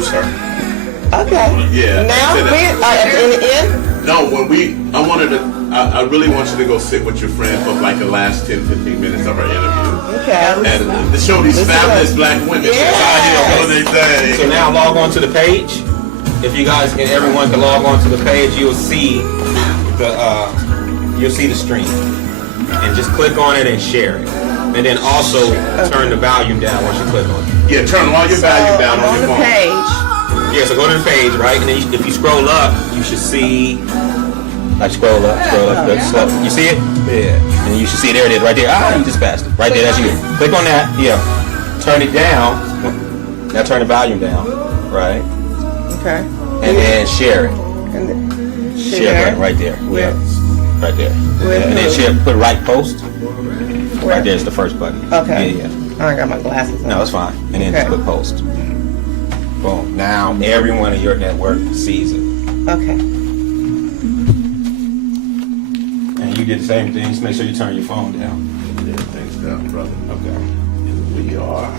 introduce her. Okay. Yeah. Now we're in the end. No, I really want you to go sit with your friend for like the last 10, 15 minutes of our interview. Okay. And to show these fabulous black women that's out here doing their thing. So now log on to the page. If you guys can, everyone can log on to the page, you'll see the stream. And just click on it and share it. And then also turn the volume down once you click on it. Yeah, turn all your volume down on your phone. Page. Yeah, so go to the page, right? And then if you scroll up, you should see. Like scroll up, slow. You see it? Yeah. And you should see it. There it is, right there. You just passed it. Right there, that's you. Click on that. Yeah. Turn it down. Now turn the volume down. Right. Okay. And then share it. And share button right there. Yeah. Right there. And then share. Put right post. Right there's the first button. Okay. Yeah. I got my glasses on. No, it's fine. And then just put post. Boom. Now everyone in your network sees it. Okay. And you did the same thing. Just make sure you turn your phone down. Yeah, things down, brother. Okay. And we are.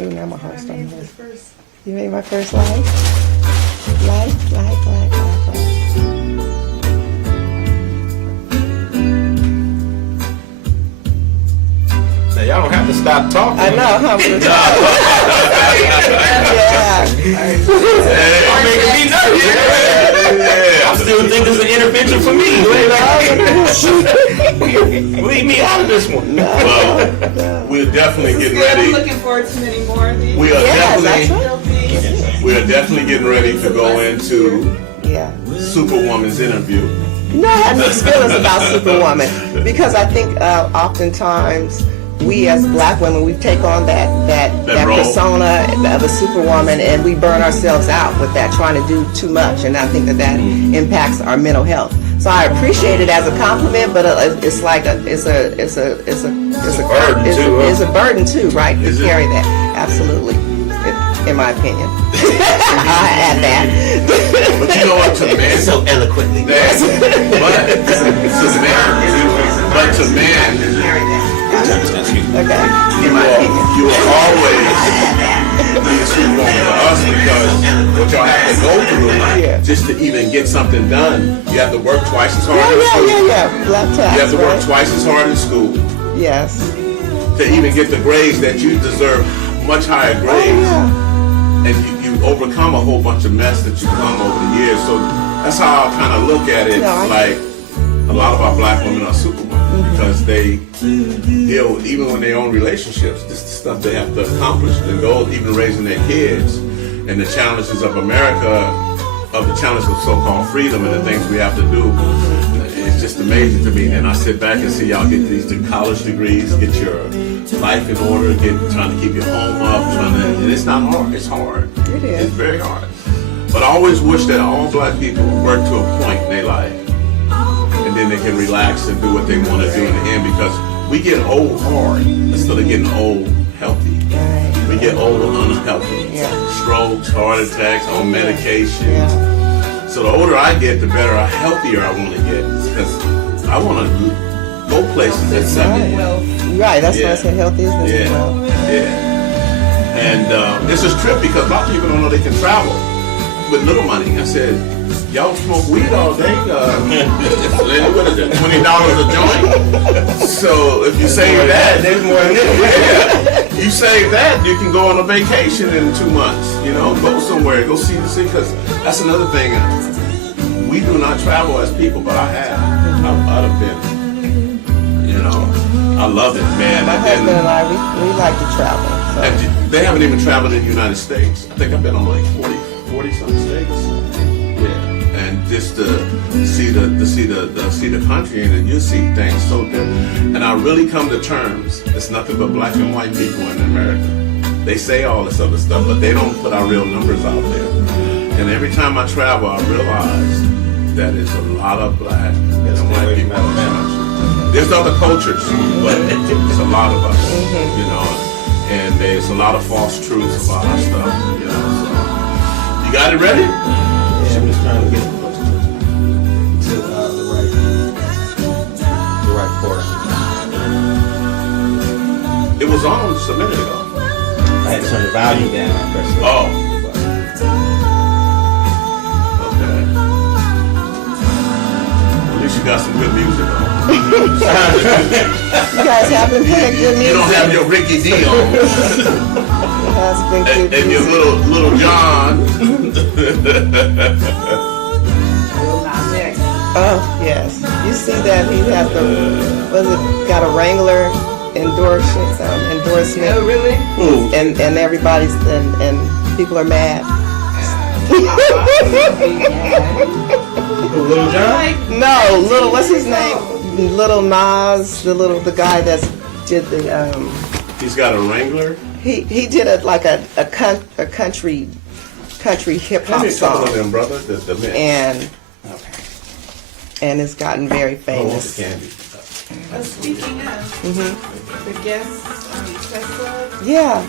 Ooh, now my heart's starting to move. You made my first like. Like. Now y'all don't have to stop talking. I know, huh? Yeah. I'm making me nervous. Yeah. I still think this is an intervention for me. Leave me out of this one. Well, we're definitely getting ready. I'm looking forward to many more of these. We are definitely getting ready to go into Superwoman's interview. You know, I have mixed feelings about Superwoman because I think oftentimes we as black women, we take on that persona of a superwoman and we burn ourselves out with that, trying to do too much, and I think that impacts our mental health. So I appreciate it as a compliment, but it's like it's a burden too, right? To carry that, absolutely, in my opinion. I add that. But you know what, to men, so eloquently. But to men, okay. you will always be a superwoman to us because what y'all have to go through just to even get something done. You have to work twice as hard in school. Black tax, you have to work twice as hard in school. Yes. To even get the grades that you deserve, much higher grades. And you overcome a whole bunch of mess that you come over the years. So that's how I kind of look at it. Like a lot of our black women are superwomen because they deal with, even when their own relationships, this is the stuff they have to accomplish, the goal, even raising their kids, and the challenges of America, of the challenges of so-called freedom and the things we have to do. It's just amazing to me. And I sit back and see y'all get these college degrees, get your life in order, trying to keep your home up, and it's not hard. It's hard. It is. It's very hard. But I always wish that all black people work to a point in their life, and then they can relax and do what they want to do in the end, because we get old hard instead of getting old healthy. We get old unhealthy. Strokes, heart attacks, on medication. So the older I get, the better, healthier I want to get, because I want to go places at 70. Right, that's why I said healthy is well. And it's a trip because a lot of people don't know they can travel with little money. I said, y'all smoke weed all day. What is it, $20 a joint? So if you save that, there's more than that. You save that, you can go on a vacation in 2 months. You know, go somewhere, go see the city. Because that's another thing. We do not travel as people, but I have. I've been. You know, I love it, man. My husband and I, we like to travel. So. They haven't even traveled in the United States. I think I've been on like 40 some states. Yeah, and just to see the country, and you see things so different. And I really come to terms. It's nothing but black and white people in America. They say all this other stuff, but they don't put our real numbers out there. And every time I travel, I realize that it's a lot of black and white people in the country. There's other cultures, but it's a lot of us, you know, and there's a lot of false truths about our stuff, you know. So, you got it ready? Yeah, I'm just trying to get it close to the right quarter. It was on just a minute ago. I had to turn the volume down. I pressed it. Oh. Okay. At least you got some good music on. You guys haven't been good music. You don't have your Ricky D on. It has been good And your music. little John. Oh, yes. You see that he has got a Wrangler endorsement. Oh, really? And everybody's, and people are mad. Little John? No, little, what's his name? Little Nas, the guy that did the, He's got a Wrangler. he did a country hip hop Give me a couple of song. them, brother. The mix. And it's gotten very I want the famous. candy. Speaking of the guest, Tessa Yeah.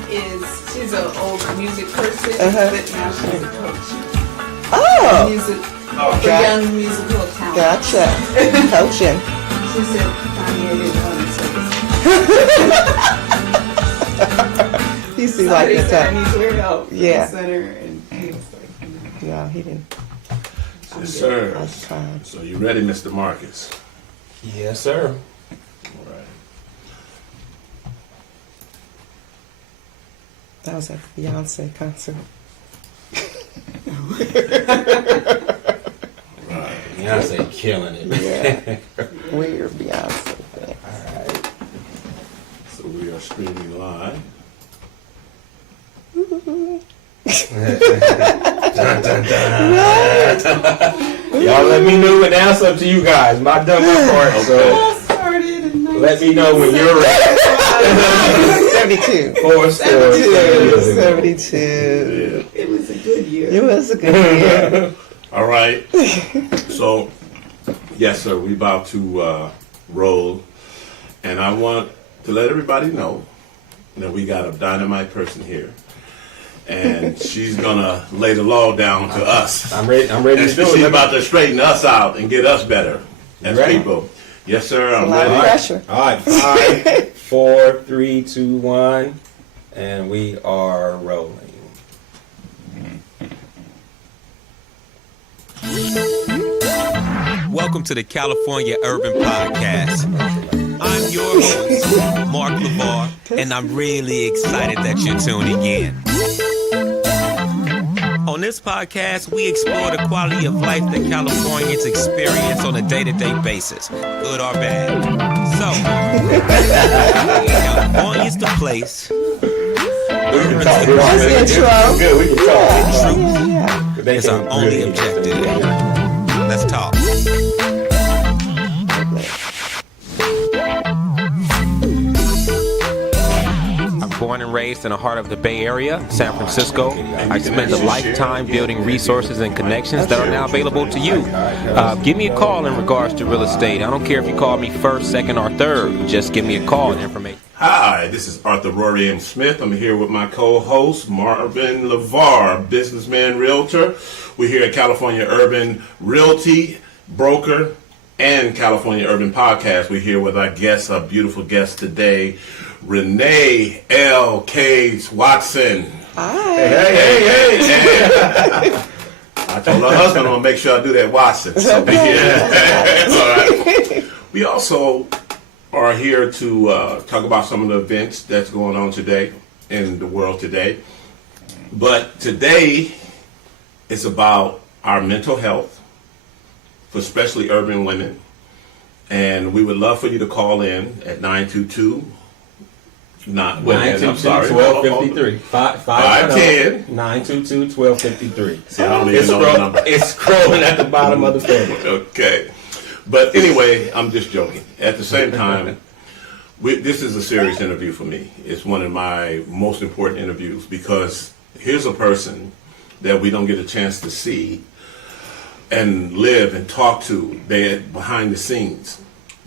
she's an old music person, Uh-huh. but now she's a coach. Oh, Music for got- young musical talent. gotcha. Coaching. She said Kanye didn't want to You see, like Somebody this. said I need your help. Yeah. Center, and he was like, No, he didn't. Yes, sir. That's fine. So you ready, Mr. Marcus? Yes, sir. All right. That was at the Beyonce concert. Beyonce killing it. Yeah. We're Beyonce fans. All right. So we are streaming live. Dun, dun, dun. Y'all let me know, but now it's up to you guys. I done my part, so started in let me know when you're ready. 72. 72. It was a good year. It was a good year. All right. So, yes, sir. We about to roll, and I want to let everybody know that we got a dynamite person here, and she's gonna lay the law down to us. I'm ready. I'm ready And to do she's it. about to straighten us out and get us better as ready? people. Yes, sir. I'm A lot of ready. pressure. All right. 5, 4, 3, 2, 1, and we are rolling. Welcome to the California Urban Podcast. I'm your host, Mark LeVar, and I'm really excited that you're tuning in. On this podcast, we explore the quality of life that Californians experience on a day-to-day basis, good or bad. So, California's the place. Urban's the That's the intro. Good. We can talk. Yeah. They It's our can only really- objective. Let's talk. I'm born and raised in the heart of the Bay Area, San Francisco. I spent a lifetime building resources and connections that are now available to you. Give me a call in regards to real estate. I don't care if you call me first, second, or third. Just give me a call and information. Hi, this is Arthur Rory Smith. I'm here with my co-host, Marvin LeVar, businessman, realtor. We're here at California Urban Realty, broker, and California Urban Podcast. We're here with our guest, our beautiful guest today, Renee Cage-Watson. Hi. Hey. I told her husband I'm going to make sure I do that Watson. So, yeah. All right. We also are here to talk about some of the events that's going on today in the world today. But today is about our mental health for especially urban women. And we would love for you to call in at 922 I'm sorry. 1253. 510. 922-1253. See, I don't even know the number. It's scrolling at the bottom of the page. Okay. But anyway, I'm just joking. At the same time, this is a serious interview for me. It's one of my most important interviews because here's a person that we don't get a chance to see and live and talk to. They're behind the scenes.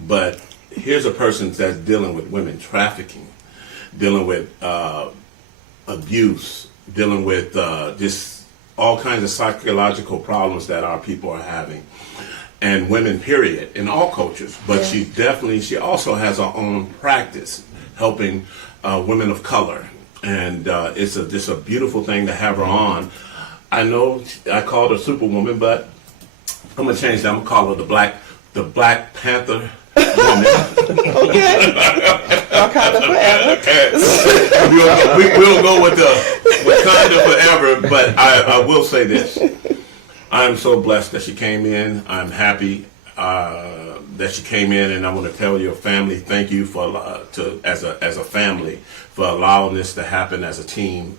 But here's a person that's dealing with women trafficking, dealing with abuse, dealing with just all kinds of psychological problems that our people are having. And women, period, in all cultures. But she also has her own practice helping women of color, and it's just a beautiful thing to have her on. I know I called her Superwoman, but I'm gonna change that. I'm gonna call her the Black Panther woman. Okay. Wakanda forever. We'll go with Wakanda forever, but I will say this. I'm so blessed that she came in. I'm happy that she came in, and I want to tell your family thank you as a family for allowing this to happen as a team,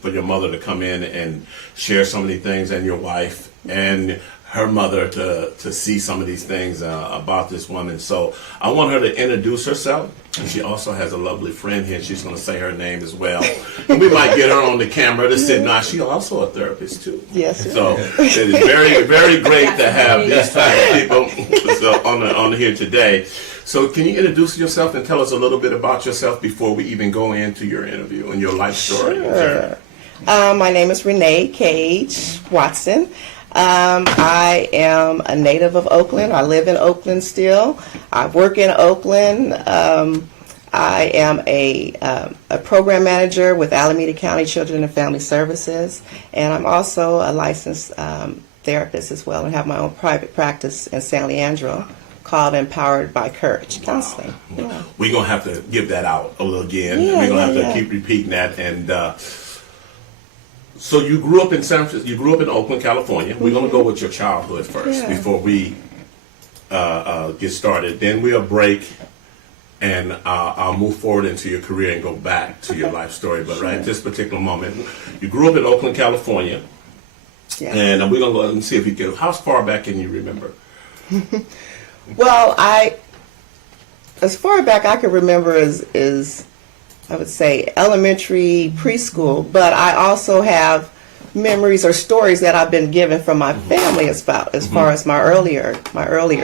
for your mother to come in and share so many things, and your wife and her mother to see some of these things about this woman. So I want her to introduce herself. And she also has a lovely friend here. She's going to say her name as well. And we might get her on the camera to sit. Now, she's also a therapist, too. Yes. So it is very, very great to have these type of people on here today. So can you introduce yourself and tell us a little bit about yourself before we even go into your interview and your life story? Sure. My name is Renee Cage-Watson. I am a native of Oakland. I live in Oakland still. I work in Oakland. I am a program manager with Alameda County Children and Family Services, and I'm also a licensed therapist as well, and have my own private practice in San Leandro called Empowered by Courage Counseling. Wow. Yeah. We're going to have to give that out a little again. Yeah, we're going to have to keep repeating that. And so you grew up in San Francisco. You grew up in Oakland, California. We're going to go with your childhood first before we get started. Then we'll break, and I'll move forward into your career and go back to your life story. But right at this particular moment, you grew up in Oakland, California. Yeah. And we're going to go and see if you can. How far back can you remember? Well, as far back I can remember is I would say elementary, preschool, but I also have memories or stories that I've been given from my family as far as my earlier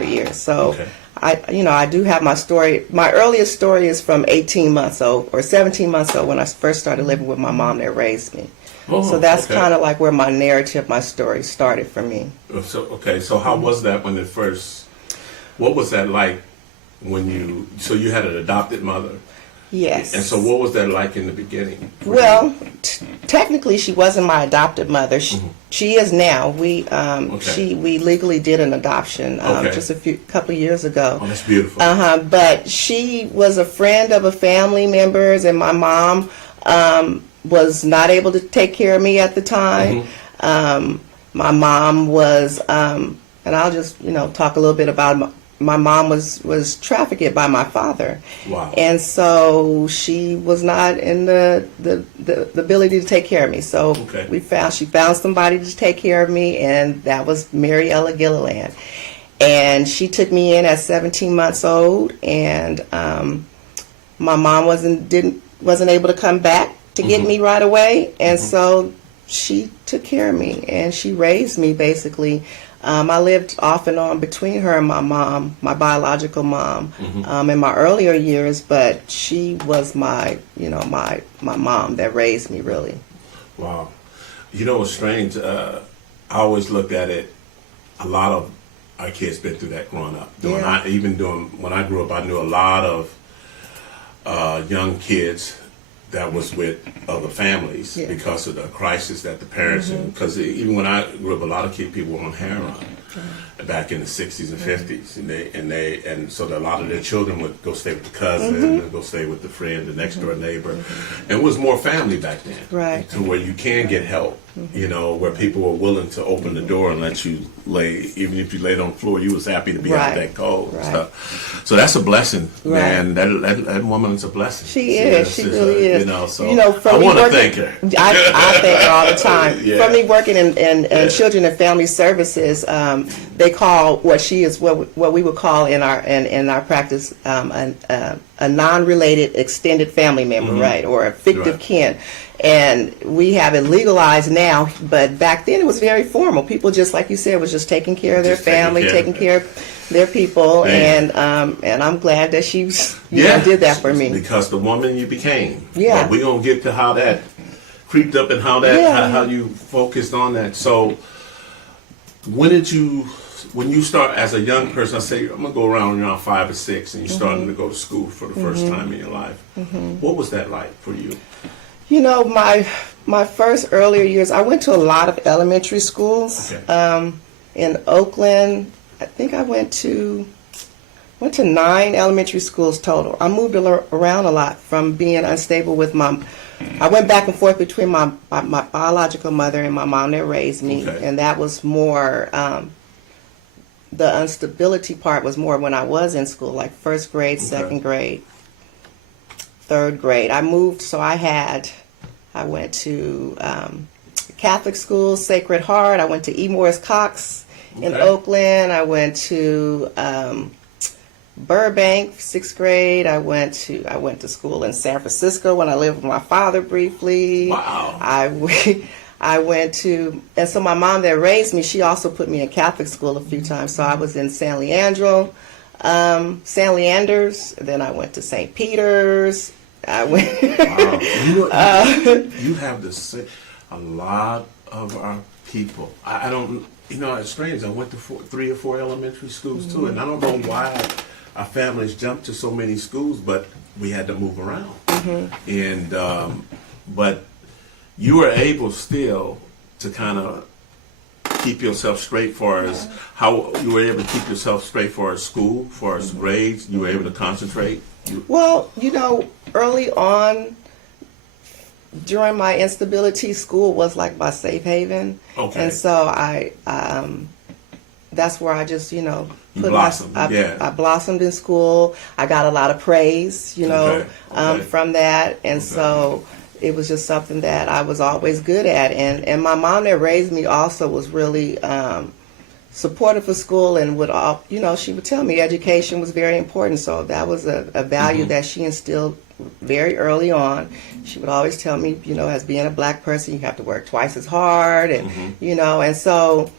years. So I do have my story. My earliest story is from 18 months old or 17 months old when I first started living with my mom that raised me. So that's kind of like where my narrative, my story started for me. So how was that when it first? What was that like when you had an adopted mother? Yes. And so what was that like in the beginning? Well, technically she wasn't my adopted mother. She is now. We legally did an adoption just a couple of years ago. Oh, that's beautiful. But she was a friend of a family member's, and my mom was not able to take care of me at the time. My mom was, and I'll just talk a little bit about my mom was trafficked by my father. Wow. And so she was not in the ability to take care of me. So she found somebody to take care of me, and that was Mary Ella Gilliland. And she took me in at 17 months old, and my mom wasn't able to come back to get me right away, and so she took care of me, and she raised me basically. I lived off and on between her and my mom, my biological mom, in my earlier years, but she was my mom that raised me, really. Wow. You know what's strange? I always looked at it, a lot of our kids been through that growing up. When I grew up, I knew a lot of young kids that was with other families because of the crisis that the parents, because even when I grew up, a lot of people were on heroin back in the 60s and 50s, and so a lot of their children would go stay with the cousin, and go stay with the friend, the next door neighbor, and it was more family back then, right? To where you can get help, where people were willing to open the door and let you lay, even if you laid on the floor, you was happy to be out that cold. Right. So that's a blessing, man. That woman is a blessing. She is. She really is. I want to thank her. I thank her all the time. For me, working in children and family services, they call what she is what we would call in our practice a non-related extended family member, right, or a fictive kin. And we have it legalized now, but back then it was very formal. People, just like you said, was just taking care of their family, taking care of their people, and I'm glad that she did that for me. Because the woman you became. Yeah. But we're gonna get to how that creeped up and how you focused on that. So when did you when you start as a young person, I say I'm gonna go around 5 or 6, and you're starting to go to school for the first time in your life. What was that like for you? You know, my first earlier years, I went to a lot of elementary schools. Okay. In Oakland, I think I went to 9 elementary schools total. I moved around a lot from being unstable with I went back and forth between my biological mother and my mom that raised me, and that was more, the instability part was more when I was in school, like first grade, second grade, third grade. I moved, so I went to Catholic school, Sacred Heart. I went to E. Morris Cox in Oakland. I went to Burbank, 6th grade. I went to school in San Francisco when I lived with my father briefly. Wow. I went to, and so my mom that raised me, she also put me in Catholic school a few times. So I was in San Leandro, San Leanders, then I went to St. Peter's. I went. Wow. You have to say, a lot of our people, I don't, it's strange. I went to 3 or 4 elementary schools too, and I don't know why our families jumped to so many schools, but we had to move around. And but you were able still to kind of keep yourself straight for as how you were able to keep yourself straight for school, for as grades. You were able to concentrate. Well, early on during my instability, school was like my safe haven. Okay. And so I that's where I just, blossomed. I blossomed in school. I got a lot of praise, from that. And so it was just something that I was always good at. And my mom that raised me also was really supportive of school and would she would tell me education was very important. So that was a value that she instilled very early on. She would always tell me, as being a black person, you have to work twice as hard. And, and so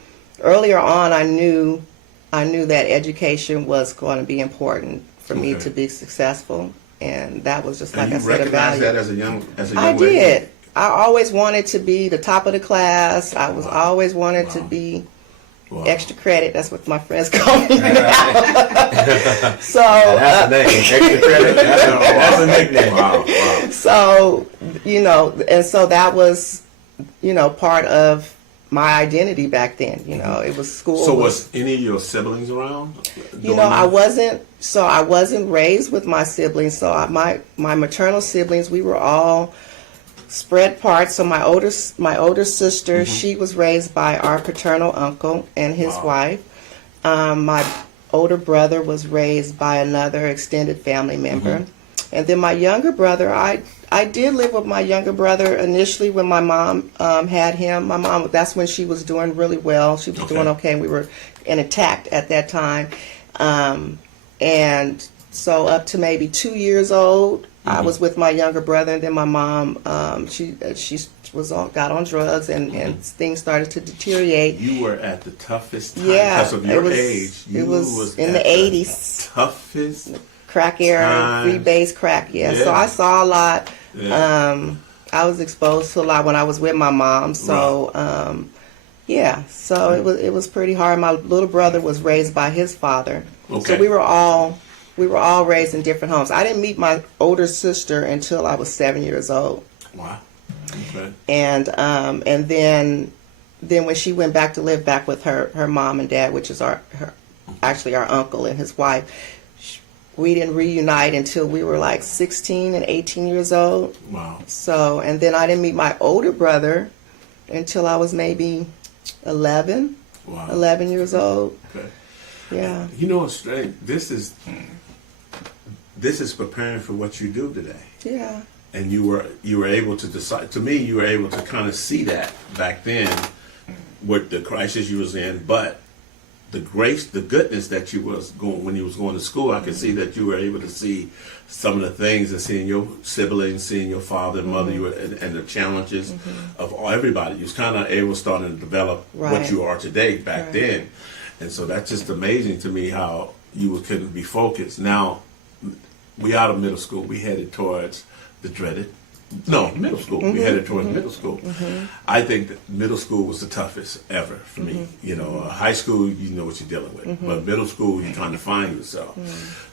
earlier on, I knew that education was going to be important for me to be successful. And that was just, like I said, a value. That as a young I did. I always wanted to be the top of the class. I was always wanted to be extra credit. That's what my friends call me now. So that's the name. Extra credit. That's a nickname. Wow. So and so that was part of my identity back then. It was school. So was any of your siblings around? I wasn't raised with my siblings. So my maternal siblings, we were all spread apart. So my older sister, she was raised by our paternal uncle and his wife. My older brother was raised by another extended family member. And then my younger brother, I did live with my younger brother initially when my mom had him. My mom, that's when she was doing really well. She was doing okay. We were intact at that time. And so up to maybe 2 years old, I was with my younger brother, and then my mom, she got on drugs, and things started to deteriorate. You were at the toughest time because of your age. It was in the 80s. Toughest crack era, free-based crack. So I saw a lot. I was exposed to a lot when I was with my mom. So so it was pretty hard. My little brother was raised by his father. So we were all raised in different homes. I didn't meet my older sister until I was 7 years old. Wow. Okay. And then when she went back to live back with her mom and dad, which is our uncle and his wife, we didn't reunite until we were like 16 and 18 years old. Wow. So, and then I didn't meet my older brother until I was maybe 11 years old. Okay. Yeah. It's strange. This is preparing for what you do today. Yeah. And you were able to decide. To me, you were able to kind of see that back then, with the crisis you was in, but the grace, the goodness that you was going when you was going to school. I could see that you were able to see some of the things and seeing your siblings, seeing your father and mother, and the challenges of everybody. You was kind of able starting to develop what you are today back then. And so that's just amazing to me how you couldn't be focused. Now, we out of middle school. We headed towards the dreaded No, middle school. We headed towards middle school. I think that middle school was the toughest ever for me. You know, high school, you know what you're dealing with, but middle school, you're trying to find yourself.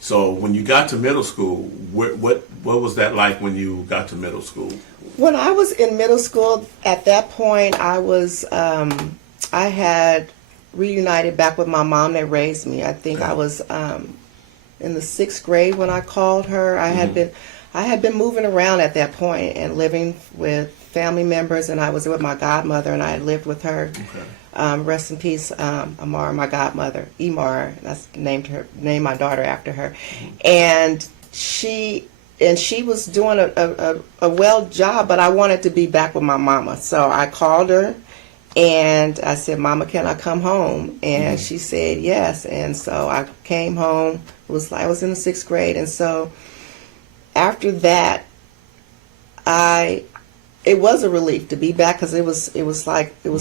So when you got to middle school, what was that like when you got to middle school? When I was in middle school, at that point, I was I had reunited back with my mom that raised me. I think I was in the 6th grade when I called her. I had been moving around at that point and living with family members, and I was with my godmother, and I had lived with her. Rest in peace, Amara, my godmother, Emar. That's named my daughter after her, and she was doing a well job, but I wanted to be back with my mama, so I called her. And I said, Mama, can I come home? And she said yes. And so I came home. I was in the 6th grade. And so after that, it was a relief to be back, because it was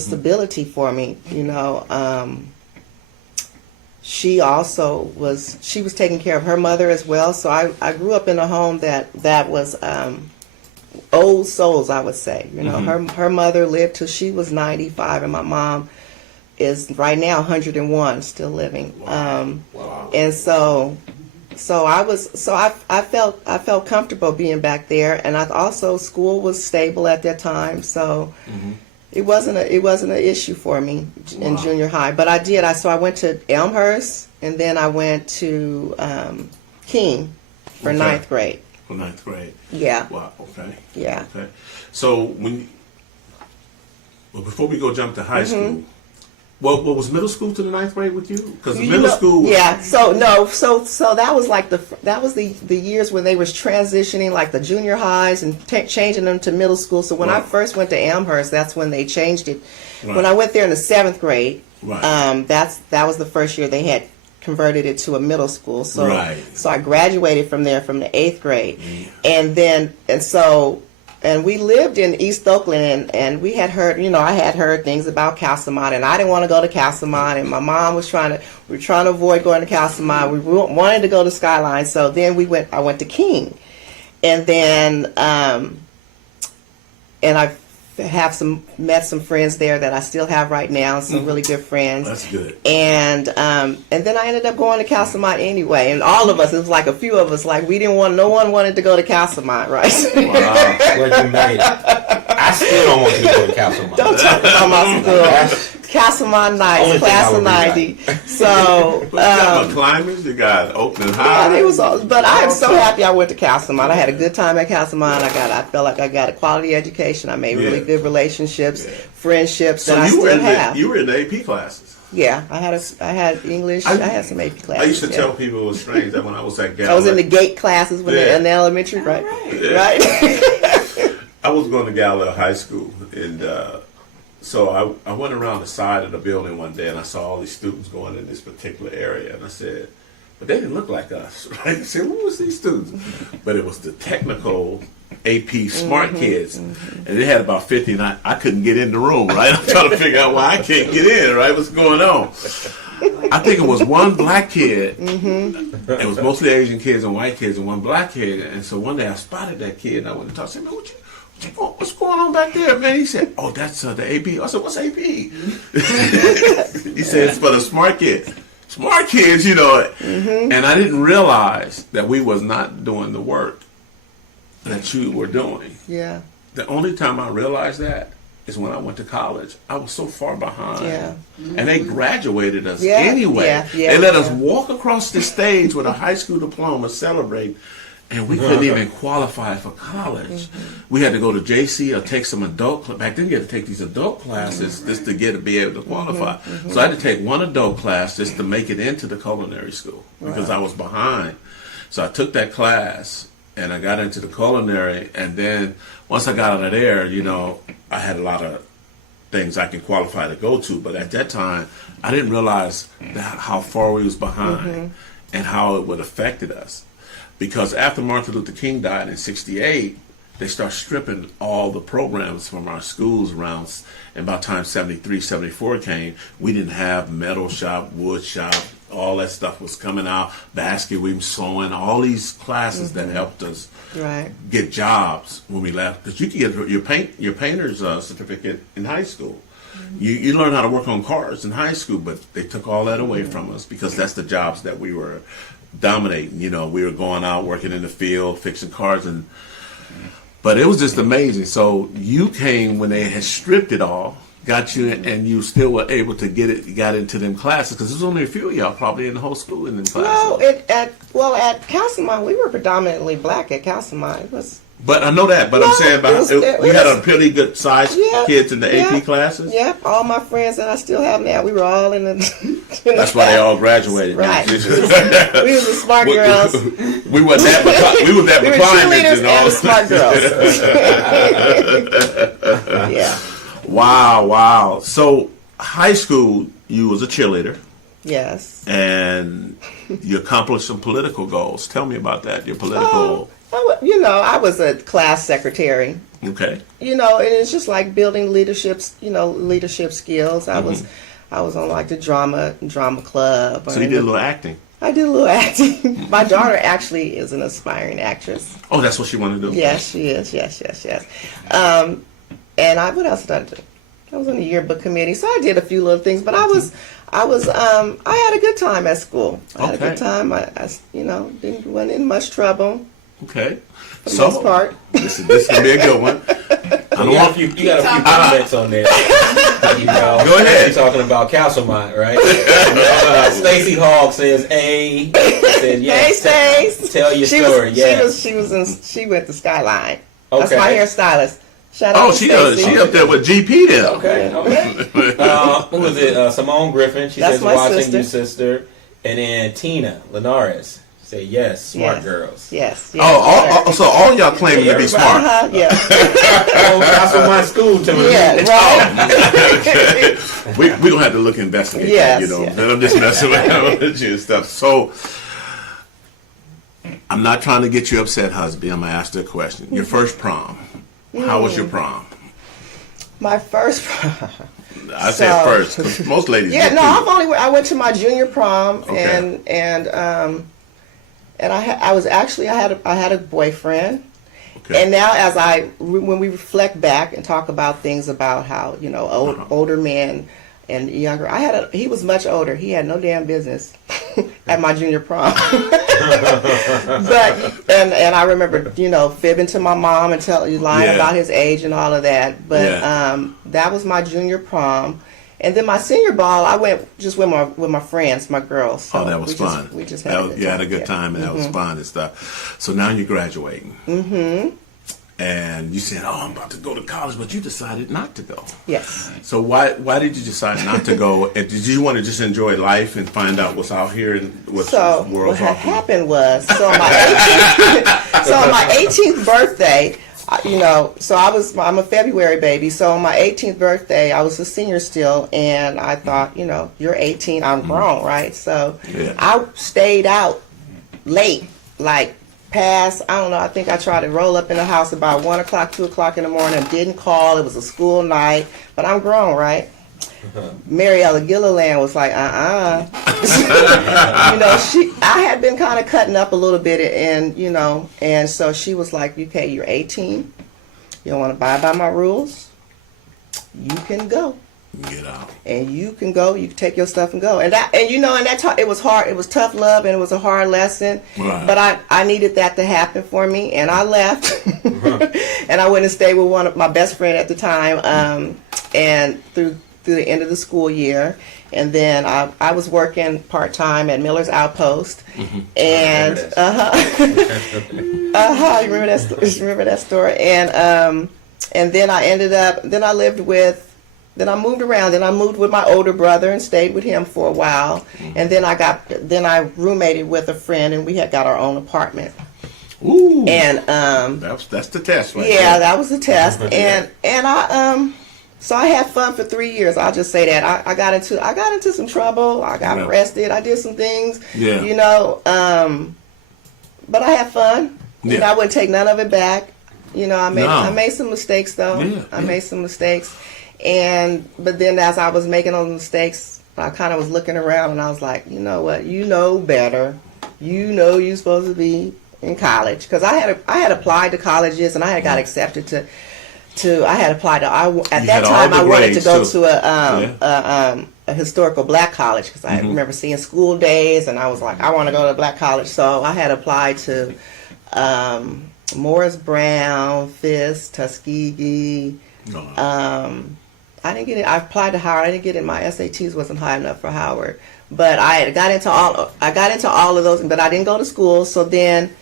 stability for me, you know. She was taking care of her mother as well. So I grew up in a home that was old souls, I would say. You know, her mother lived till she was 95, and my mom is right now 101, still living. Wow. And so I felt comfortable being back there, and I also, school was stable at that time, so it wasn't an issue for me in junior high. But I went to Elmhurst, and then I went to King for 9th grade. For 9th grade. Yeah. Wow. Okay. Yeah. Okay. So before we go jump to high school, what was middle school to the 9th grade with you? Because middle school. Yeah. So that was like the years when they was transitioning, like the junior highs and changing them to middle school. So when I first went to Amherst, that's when they changed it. Right. When I went there in the 7th grade, that was the first year they had converted it to a middle school. So so I graduated from there from the 8th grade. And we lived in East Oakland, and we had heard, you know, I had heard things about Castlemont, and I didn't want to go to Castlemont, and my mom was we were trying to avoid going to Castlemont. We wanted to go to Skyline. So then I went to King. And then and I met some friends there that I still have right now, some really good friends. That's good. And then I ended up going to Castlemont anyway. And all of us, it was like a few of us, like no one wanted to go to Castlemont, right? Wow. Well, you made it. I still don't want you to go to Castlemont. Don't talk about my school. Castlemont Nights, class of 90. So you got climbers, you got Oakland High. But I am so happy I went to Castlemont. I had a good time at Castlemont. I felt like I got a quality education. I made really good relationships, friendships that I still have. You were in the AP classes. Yeah, I had English. I had some AP classes. I used to tell people it was strange that when I was at Gallup, I was in the gate classes in the elementary, right? Right. I was going to Gallup High School, and so I went around the side of the building one day, and I saw all these students going in this particular area, and I said, but they didn't look like us, right? I said, who was these students? But it was the technical AP smart kids, and they had about 50, and I couldn't get in the room, right? I'm trying to figure out why I can't get in, right? What's going on? I think it was one black kid. It was mostly Asian kids and white kids, and one black kid. And so one day I spotted that kid, and I went to talk to him. I said, man, what's going on back there, man? He said, oh, that's the AP. I said, what's AP? He said, it's for the smart kids. Smart kids, you know. And I didn't realize that we was not doing the work that you were doing. Yeah. The only time I realized that is when I went to college. I was so far behind. Yeah. And they graduated us anyway. They let us walk across the stage with a high school diploma, celebrate, and we couldn't even qualify for college. We had to go to JC or take some adult. Back then, you had to take these adult classes just to be able to qualify. So I had to take one adult class just to make it into the culinary school because I was behind. So I took that class and I got into the culinary. And then once I got out of there, you know, I had a lot of things I could qualify to go to. But at that time, I didn't realize how far we was behind and how it would have affected us. Because after Martin Luther King died in '68, they start stripping all the programs from our schools around, and by the time '73, '74 came, we didn't have metal shop, wood shop, all that stuff was coming out. Basket weaving, sewing, all these classes that helped us get jobs when we left. Because you could get your painter's certificate in high school. You learn how to work on cars in high school, but they took all that away from us because that's the jobs that we were dominating. You know, we were going out working in the field, fixing cars, but it was just amazing. So you came when they had stripped it all, got you, and you still were able to got into them classes because there's only a few of y'all probably in the whole school in them classes. At Castlemont, we were predominantly black at Castlemont. It was. But I know that. But I'm saying we had a pretty good sized kids in the AP classes. Yeah, all my friends that I still have now, we were all in the. That's why they all graduated. Right. We was the smart girls. We were that cheerleaders and the smart girls. Yeah. Wow. So high school, you was a cheerleader. Yes. And you accomplished some political goals. Tell me about that. Your political. I was a class secretary. Okay. And it's just like building leadership skills. I was on like the drama club. So you did a little acting. I did a little acting. My daughter actually is an aspiring actress. Oh, that's what she wanted to do? Yes, she is. Yes. And what else did I do? I was on the yearbook committee, so I did a few little things. But I had a good time at school. I had a good time. I wasn't in much trouble. Okay. For the most part. This is gonna be a good one. You got a few comments on there. Go ahead. You're talking about Castlemont, right? Stacy Hogg says A. Says yes. Hey, Stace. Tell your story. She went to Skyline. Okay. That's my hairstylist. Shout out to she Stacy. up there with GP there. Okay. Who was it? Simone Griffin. She That's says my watching sister. you, sister. And then Tina Linares. Say yes, smart girls. Yes. So all y'all claiming to be smart. Yeah. That's what my school to me. Yeah, right. We gonna have to look investigate. Yes, that, And I'm just messing with you and stuff. So I'm not trying to get you upset, husband. I'm gonna ask you a question. Your first prom. How was your prom? My first prom. I said first because most ladies. Yeah, no, I went to my junior prom Okay. and I had a boyfriend. Okay. And now when we reflect back and talk about things about how, older men and younger, he was much older. He had no damn business at my junior prom. But I remember, fibbing to my mom and lying about his age and all of that. But that was my junior prom. And then my senior ball, I went just with my friends, my girls. So that was fun. We just had a good time, and that was fun and stuff. So now you're graduating. Mm-hmm. And you said, I'm about to go to college, but you decided not to go. Yes. So why did you decide not to go? And did you want to just enjoy life and find out what's out here and what's the world's what happened was, on my 18th birthday, I'm a February baby. So on my 18th birthday, I was a senior still, and I thought, you're 18, I'm grown, right? So I stayed out late, like past, I don't know, I think I tried to roll up in the house about 1 o'clock, 2 o'clock in the morning, didn't call, it was a school night, but I'm grown, right? Mariella Gilliland was like, I had been kind of cutting up a little bit, and so she was like, okay, you're 18, you don't want to abide by my rules, you can go. Get out. And you can go, you can take your stuff and go. And it was hard, it was tough love, and it was a hard lesson. Right. But I needed that to happen for me, and I left. And I went and stayed with one of my best friend at the time, and through the end of the school year. And then I was working part-time at Miller's Outpost. Mm-hmm. And you remember that story? And then I moved around. Then I moved with my older brother and stayed with him for a while. Mm-hmm. And then I roommated with a friend, and we had got our own apartment. Ooh. And that's the test, right? Yeah, that was the test. And so I had fun for 3 years. I'll just say that I got into some trouble. I got arrested. I did some things. Yeah. But I had fun. Yeah. And I wouldn't take none of it back. I made some mistakes though. Yeah. I made some mistakes. But then as I was making those mistakes, I kind of was looking around, and I was like, you know what? You know better. You know you're supposed to be in college, because I had applied to colleges, and I had got accepted to. I had applied to. At that time, I wanted to go to a historical black college, because I remember seeing School Days, and I was like, I want to go to a black college. So I had applied to Morris Brown, Fisk, Tuskegee. I didn't get it. I applied to Howard. I didn't get it. My SATs wasn't high enough for Howard, but I got into all of those, but I didn't go to school. So then,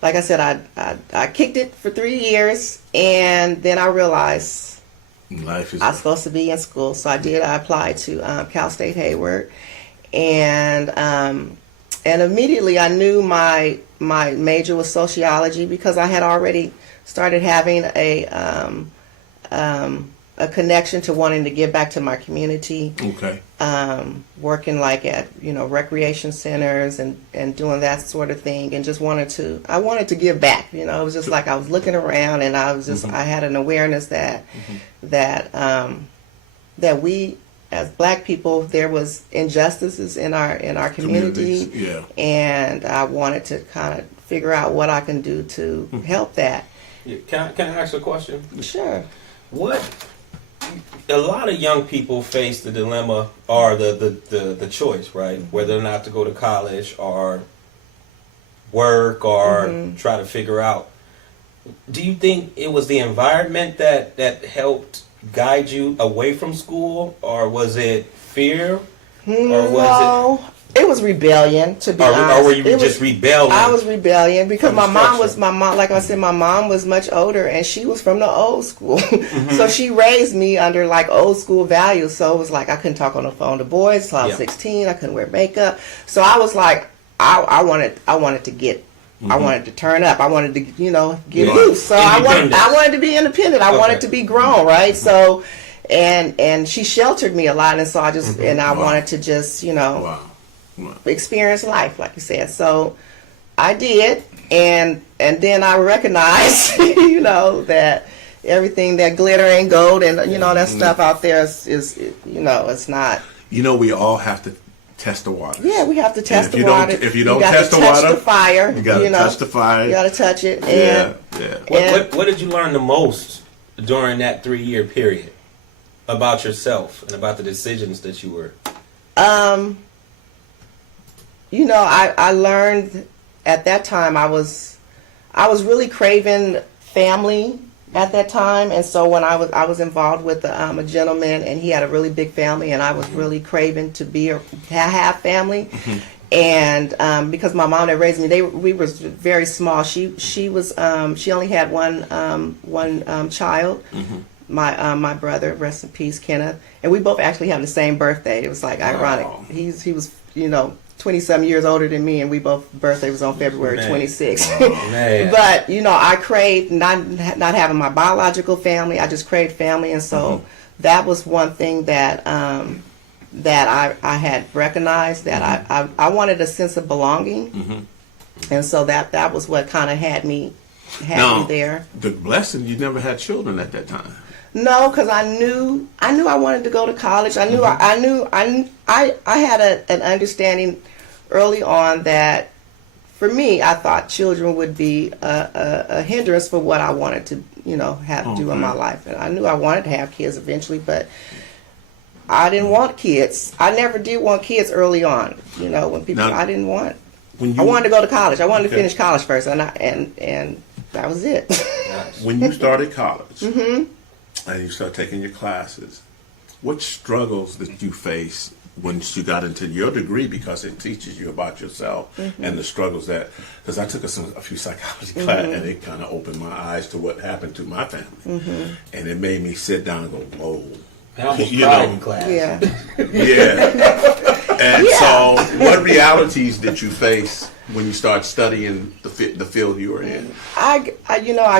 like I said, I kicked it for 3 years, and then I realized I was supposed to be in school. So I did. I applied to Cal State Hayward, and immediately I knew my major was sociology, because I had already started having a connection to wanting to give back to my community. Okay. Working like at recreation centers and doing that sort of thing, and just wanted to give back. It was just like I was looking around, and I was just I had an awareness that that we as black people, there was injustices in our community, and I wanted to kind of figure out what I can do to help that. Yeah. Can I ask a question? Sure. A lot of young people face the dilemma or the choice, right? Whether or not to go to college or work or try to figure out. Do you think it was the environment that helped guide you away from school, or was it fear? Or was it was rebellion, to be honest. Or were you just rebelling? I was rebellion because my mom, like I said, my mom was much older, and she was from the old school. So she raised me under like old school values. So it was like I couldn't talk on the phone to boys until I was 16. I couldn't wear makeup. So I was like, I wanted to get, I wanted to turn up. I wanted to, get loose. So I wanted to be independent. I wanted to be grown, right? So, and she sheltered me a lot, and so I just, and I wanted to just, experience life, like you said. So I did, and then I recognized, that everything that glitter ain't gold, and that stuff out there is it's not. We all have to test the water. Yeah, we have to test the water. If you don't test the water, the fire. You got to touch the fire. You got to touch it. What did you learn the most during that 3-year period about yourself and about the decisions that you were? I learned at that time I was really craving family at that time, and so when I was involved with a gentleman, and he had a really big family, and I was really craving to have family, and because my mom had raised me, we were very small. She only had one child. My brother, rest in peace, Kenneth, and we both actually have the same birthday. It was like ironic. He was 20-some years older than me, and we both birthday was on February 26th. But I craved not having my biological family. I just craved family, and so that was one thing that that I had recognized, that I wanted a sense of belonging, and so that was what kind of had me there. The blessing, you never had children at that time. No, because I knew I wanted to go to college. I knew I had an understanding early on that for me, I thought children would be a hindrance for what I wanted to have do in my life, and I knew I wanted to have kids eventually, but I didn't want kids. I never did want kids early on. When people I didn't want. I wanted to go to college. I wanted to finish college first, and that was it. When you started college. And you start taking your classes, what struggles did you face once you got into your degree, because it teaches you about yourself and the struggles because I took a few psychology classes, and it kind of opened my eyes to what happened to my family, and it made me sit down and go, whoa. I almost cried in class. And so what realities did you face when you start studying the field you were in? I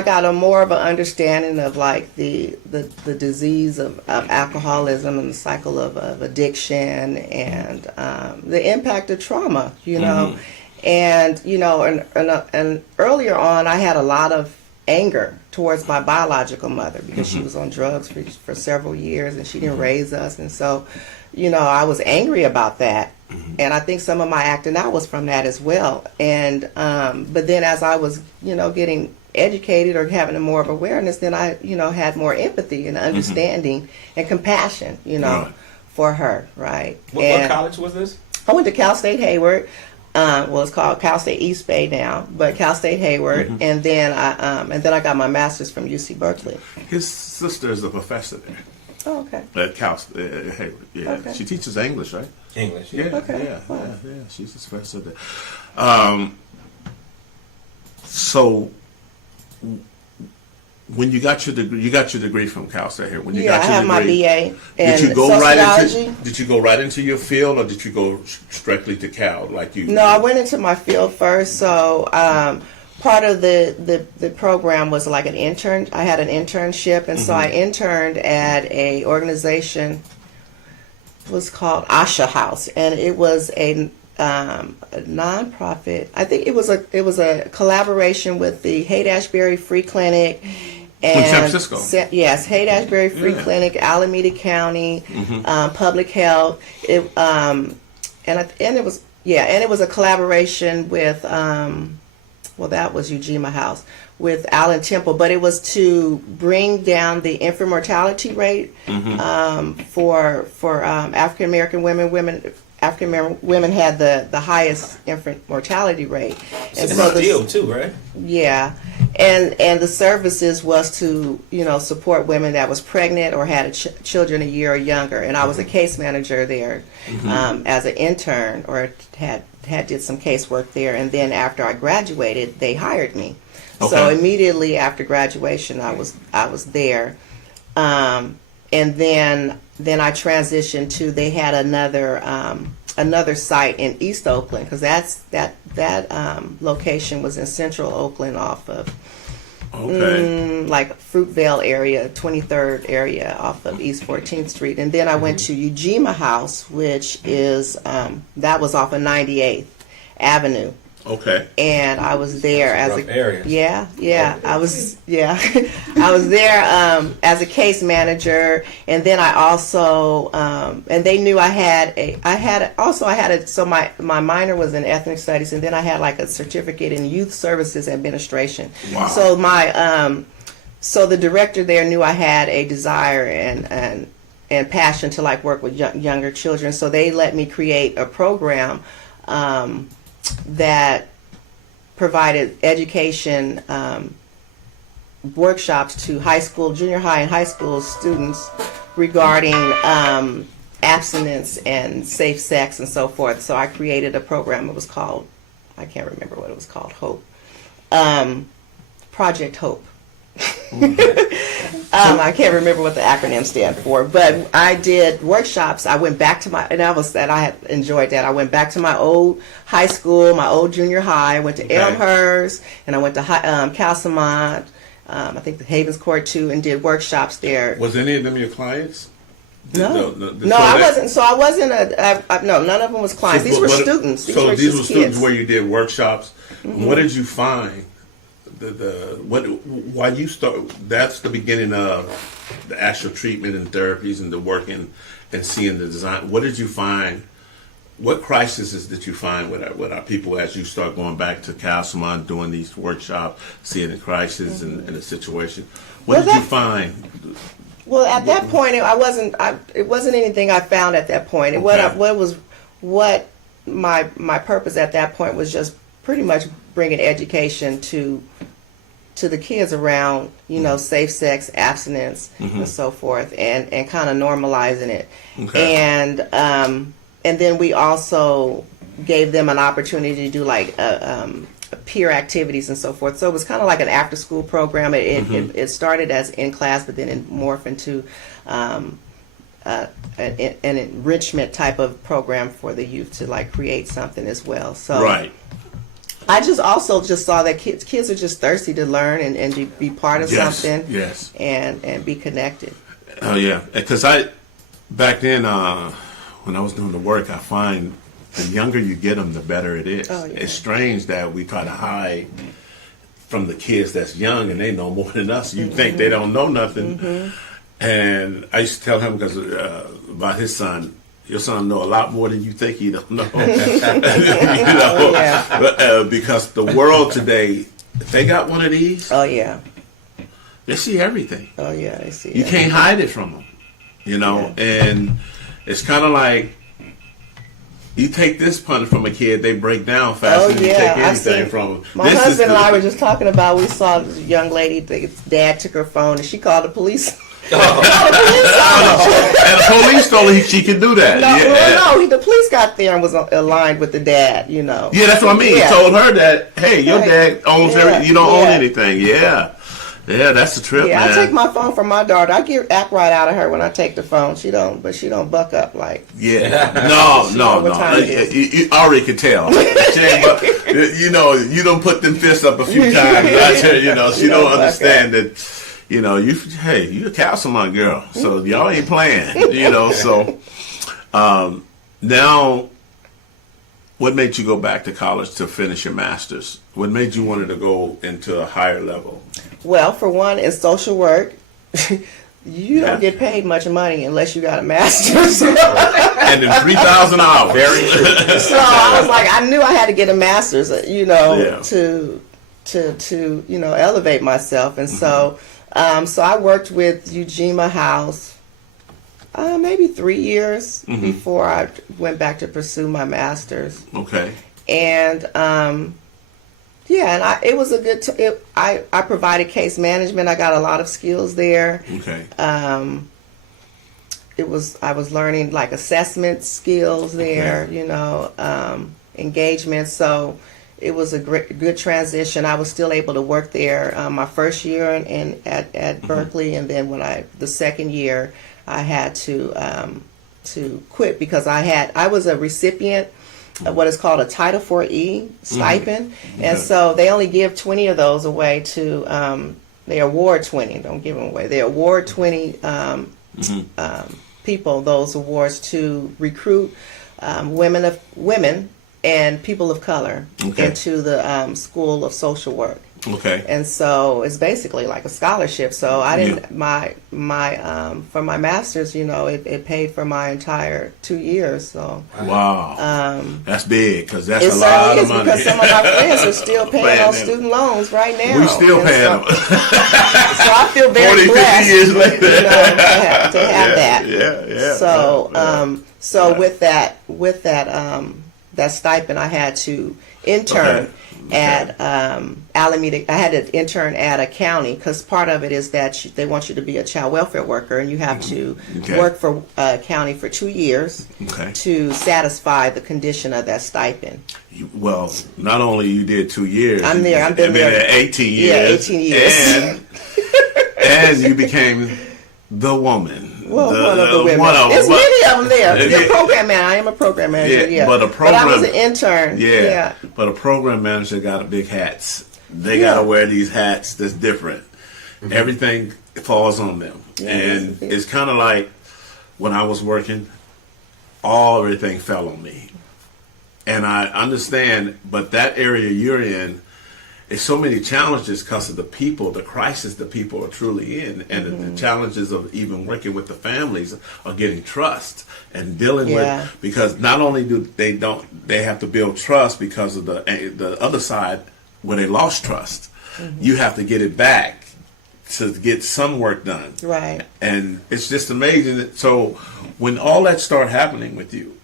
got more of an understanding of like the disease of alcoholism and the cycle of addiction, and the impact of trauma, and and earlier on I had a lot of anger towards my biological mother because she was on drugs for several years and she didn't raise us. And so, I was angry about that. And I think some of my acting out was from that as well. And but then as I was, getting educated or having more of awareness, then I, had more empathy and understanding and compassion, for her, right? What college was this? I went to Cal State Hayward. It's called Cal State East Bay now, but Cal State Hayward, and then I got my master's from UC Berkeley. His sister is a professor there. Oh, okay. At Cal Hayward. Yeah, Okay. she teaches English, right? English. Yeah, Okay. yeah. She's a professor there. So when you got your degree from Cal State here. When you got I your have my degree, BA in did you go sociology. Did you go right into your field, or did you go strictly to Cal like you? No, I went into my field first. So part of the program was like an intern. I had an internship, and so I interned at a organization. It was called Asha House, and it was a nonprofit. I think it was a collaboration with the Haight-Ashbury Free Clinic and San Francisco. Yes, Haight-Ashbury Free Yeah. Clinic, Alameda County, Public Health. It and it was a collaboration with that was Ujima House with Allen Temple, but it was to bring down the infant mortality rate for African American women. African American women had the highest infant mortality rate, And so the deal too, right? Yeah, and the services was to support women that was pregnant or had children a year or younger, and I was a case manager there as an intern, or had did some casework there, and then after I graduated, they hired me. Okay. So immediately after graduation, I was there, and then I transitioned to, they had another site in East Oakland, because that location was in Central Oakland off of like Fruitvale area, 23rd area off of East 14th Street. And then I went to Ujima House, which is that was off of 98th Avenue. Okay. And I was there as rough areas. I was I was there as a case manager, and then I also and they knew so my minor was in ethnic studies, and then I had like a certificate in youth services administration. Wow. So so the director there knew I had a desire and passion to like work with younger children, so they let me create a program that provided education workshops to high school, junior high and high school students regarding abstinence and safe sex and so forth. So I created a program. It was called, I can't remember what it was called, Hope. Project Hope. I can't remember what the acronym stands for, but I did workshops. I went back to I had enjoyed that. I went back to my old high school, my old junior high. I went to Elmhurst, and I went to Castlemont, I think the Havens Court too, and did workshops there. Was any of them your clients? No, I wasn't. So I wasn't no, none of them was clients. These were students. These were students kids. where you did workshops. What did you find? Why you start? That's the beginning of the actual treatment and therapies and the working and seeing the design. What did you find? What crises did you find with our people as you start going back to Castlemont, doing these workshops, seeing the crisis and the situation? What did you find? Well, at that point, it wasn't anything I found at that point. What my purpose at that point was just pretty much bringing education to the kids around, safe sex, abstinence, and so forth, and kind of normalizing it. Okay. And then we also gave them an opportunity to do like peer activities and so forth. So it was kind of like an after-school program. It started as in class, but then it morphed into an enrichment type of program for the youth to like create something as well. So right. I just saw that kids are just thirsty to learn and be part of something. Yes. And be connected. Oh yeah, because back then when I was doing the work, I find the younger you get them, the better it is. Oh, yeah. It's strange that we try to hide from the kids that's young and they know more than us. You think they don't know nothing. And I used to tell him because about his son. Your son know a lot more than you think he don't know. But, because the world today, if they got one of these, they see everything. They see. You can't hide it from them, And it's kind of like you take this punch from a kid, they break down faster than you take anything from them. My husband and I were just talking about. We saw this young lady. Dad took her phone and she called the police. And the police told her she could do that. The police got there and was aligned with the dad, Yeah, that's what I mean. He told her that, hey, your dad owns everything. You don't own anything. Yeah, that's the trip, man. I take my phone from my daughter. I act right out of her when I take the phone. She don't buck up like. Yeah, no. You already can tell. You don't put them fists up a few times. She don't understand that. You a councilman girl, so y'all ain't playing. So now, what made you go back to college to finish your master's? What made you wanted to go into a higher level? Well, for one, in social work, you don't get paid much money unless you got a master's. And then 3,000 hours. Very true. So I was like, I knew I had to get a master's, to elevate myself, and so I worked with Ujima House maybe 3 years before I went back to pursue my master's. Okay. And it was a good. I provided case management. I got a lot of skills there. Okay. I was learning like assessment skills there. Engagement. So it was a good transition. I was still able to work there my first year at Berkeley, and then the second year I had to quit because I was a recipient of what is called a Title IV stipend, and so they only give 20 of those away to they award 20. Don't give them away. They award 20 people those awards to recruit women and people of color into the School of Social Work. Okay. And so it's basically like a scholarship. So I didn't my for my master's, it paid for my entire 2 years. So wow, that's big because that's a lot of money. Because some of my friends are still paying on student loans right now. We still paying them. So I feel very 40, 50 years later to have that. Yeah. So with that stipend, I had to intern at Alameda. I had to intern at a county because part of it is that they want you to be a child welfare worker, and you have to work for a county for 2 years to satisfy the condition of that stipend. Well, not only you did 2 years, I've been there 18 years. Yeah, 18 years. And you became the woman. Well, one of the women. There's many of them there. You're a program manager. I am a program manager. Yeah. But I was an intern. Yeah. But a program manager got big hats. They got to wear these hats that's different. Everything falls on them. And it's kind of like when I was working, everything fell on me. And I understand, but that area you're in, it's so many challenges because of the people, the crisis the people are truly in, and the challenges of even working with the families are getting trust and dealing with, because not only do they have to build trust because of the other side where they lost trust. You have to get it back to get some work done. Right. And it's just amazing. So when all that started happening with you,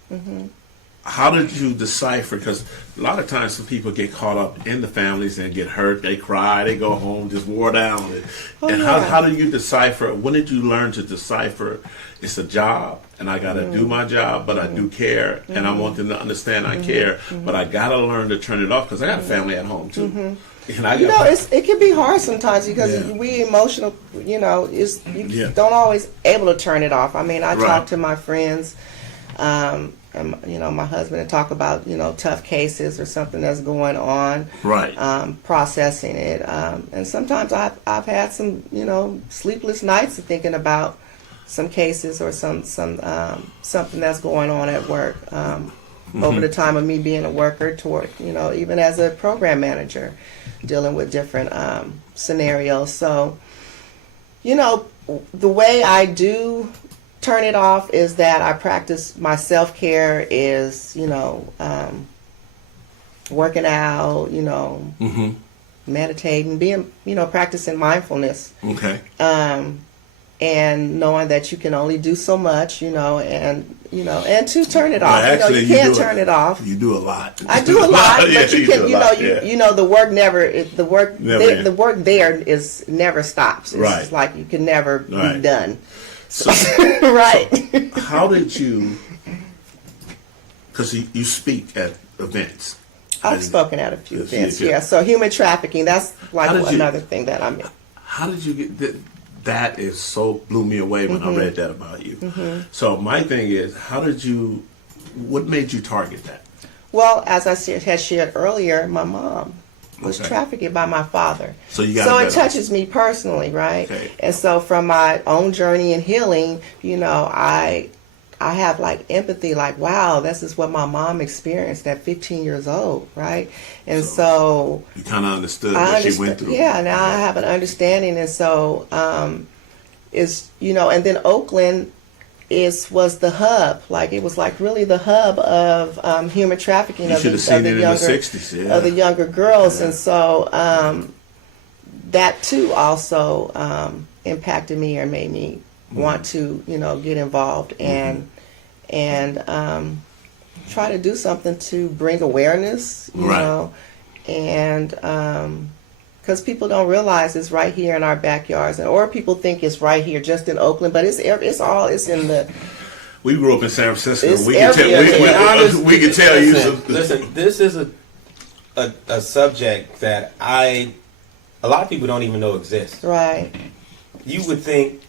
how did you decipher? Because a lot of times some people get caught up in the families and get hurt. They cry. They go home just wore down. How do you decipher? When did you learn to decipher? It's a job, and I got to do my job, but I do care, and I want them to understand I care. But I got to learn to turn it off because I got a family at home too. It can be hard sometimes because we emotional. You don't always able to turn it off. I mean, I talk to my friends. And my husband, and talk about tough cases or something that's going on, processing it, and sometimes I've had some sleepless nights of thinking about some cases or something that's going on at work over the time of me being a worker toward even as a program manager. dealing with different scenarios. So, you know, the way I do turn it off is that I practice my self-care is, you know, working out, you know, meditating, being, you know, practicing mindfulness. Okay. And knowing that you can only do so much, you know, and to turn it off. Actually, you can't turn it off. You do a lot. I do a lot, Yeah, but you can, you know, the work the work there is never stops. It's Right. just like you can never be done. So, Right. so how did you? Because you speak at events. I've spoken at a few events. Yeah. Yeah. So human trafficking, that's like How did you- another thing that I'm in. How did you get that? That is so blew me away when I read that about you. So my thing is, what made you target that? Well, as I had shared earlier, my mom was Okay. trafficked by my father. So you got So a it better- touches me personally, right? Okay. And so from my own journey in healing, you know, I have like empathy, like, wow, this is what my mom experienced at 15 years old, right? And so You kind of understood I what she went through. Yeah, now I have an understanding, and so is, you know, and then Oakland was the hub, like it was like really the hub of human trafficking You of should the, have seen of the it in younger the 60s. Yeah. of the younger girls, Yeah. and so that too also impacted me or made me want to, you know, get involved and try to do something to bring awareness, you Right. know, and because people don't realize it's right here in our backyards, or people think it's right here just in Oakland, but it's in the. We grew up in San Francisco. It's We can tell, everywhere. we can tell you. Listen, this is a subject that a lot of people don't even know exists. Right. You would think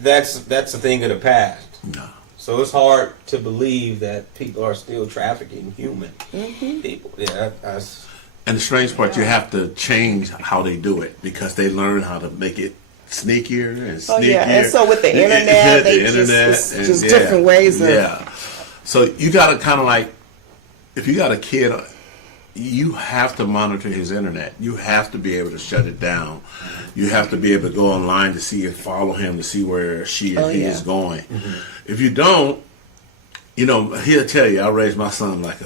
that's a thing of the past. No. So it's hard to believe that people are still trafficking human Mm-hmm. people. Yeah, that's And the strange part, you have to change how they do it because they learn how to make it sneakier and sneakier. Oh yeah, and so with the internet, it's just different ways of. Yeah. So you got to kind of like, if you got a kid, you have to monitor his internet. You have to be able to shut it down. You have to be able to go online to see and follow him to see where she or he is going. If you don't, you know, he'll tell you, I raised my son like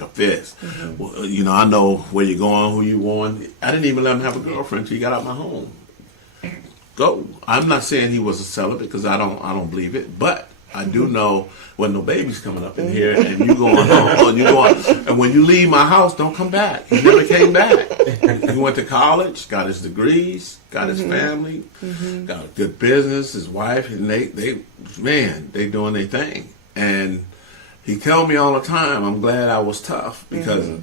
a fist. Well, you know, I know where you're going, who you're going. I didn't even let him have a girlfriend until he got out my home. Go. I'm not saying he was a celibate because I don't believe it, but I do know when no babies coming up in here and you going home, and when you leave my house, don't come back. He never came back. He went to college, got his degrees, got his family, got a good business, his wife, and they doing their thing. And he told me all the time, I'm glad I was tough because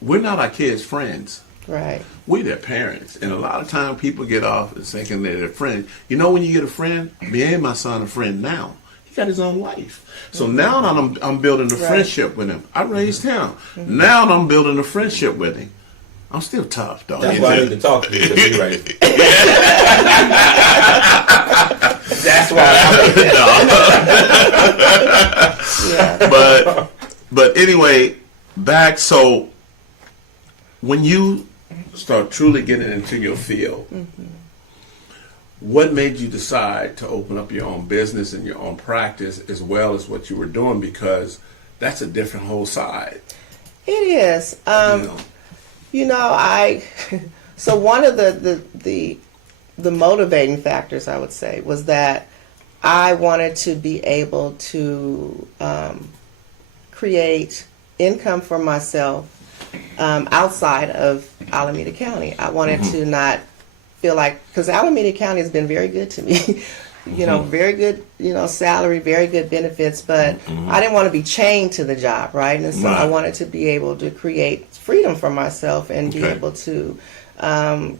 we're not our kids' friends. Right. We their parents, and a lot of time people get off thinking they're their friend. You know, when you get a friend, me and my son a friend now. He got his own life. So now I'm building a friendship with him. I raised him. Now I'm building a friendship with him. I'm still tough, though. that's why I need to talk to you. Because you're right. That's why. Yeah. But anyway, back. So when you start truly getting into your field, what made you decide to open up your own business and your own practice as well as what you were doing? Because that's a different whole side. It is. So one of the motivating factors, I would say, was that I wanted to be able to create income for myself outside of Alameda County. I wanted to not feel like, because Alameda County has been very good to me. Very good, salary, very good benefits, but I didn't want to be chained to the job, right? And so I wanted to be able to create freedom for myself and be able to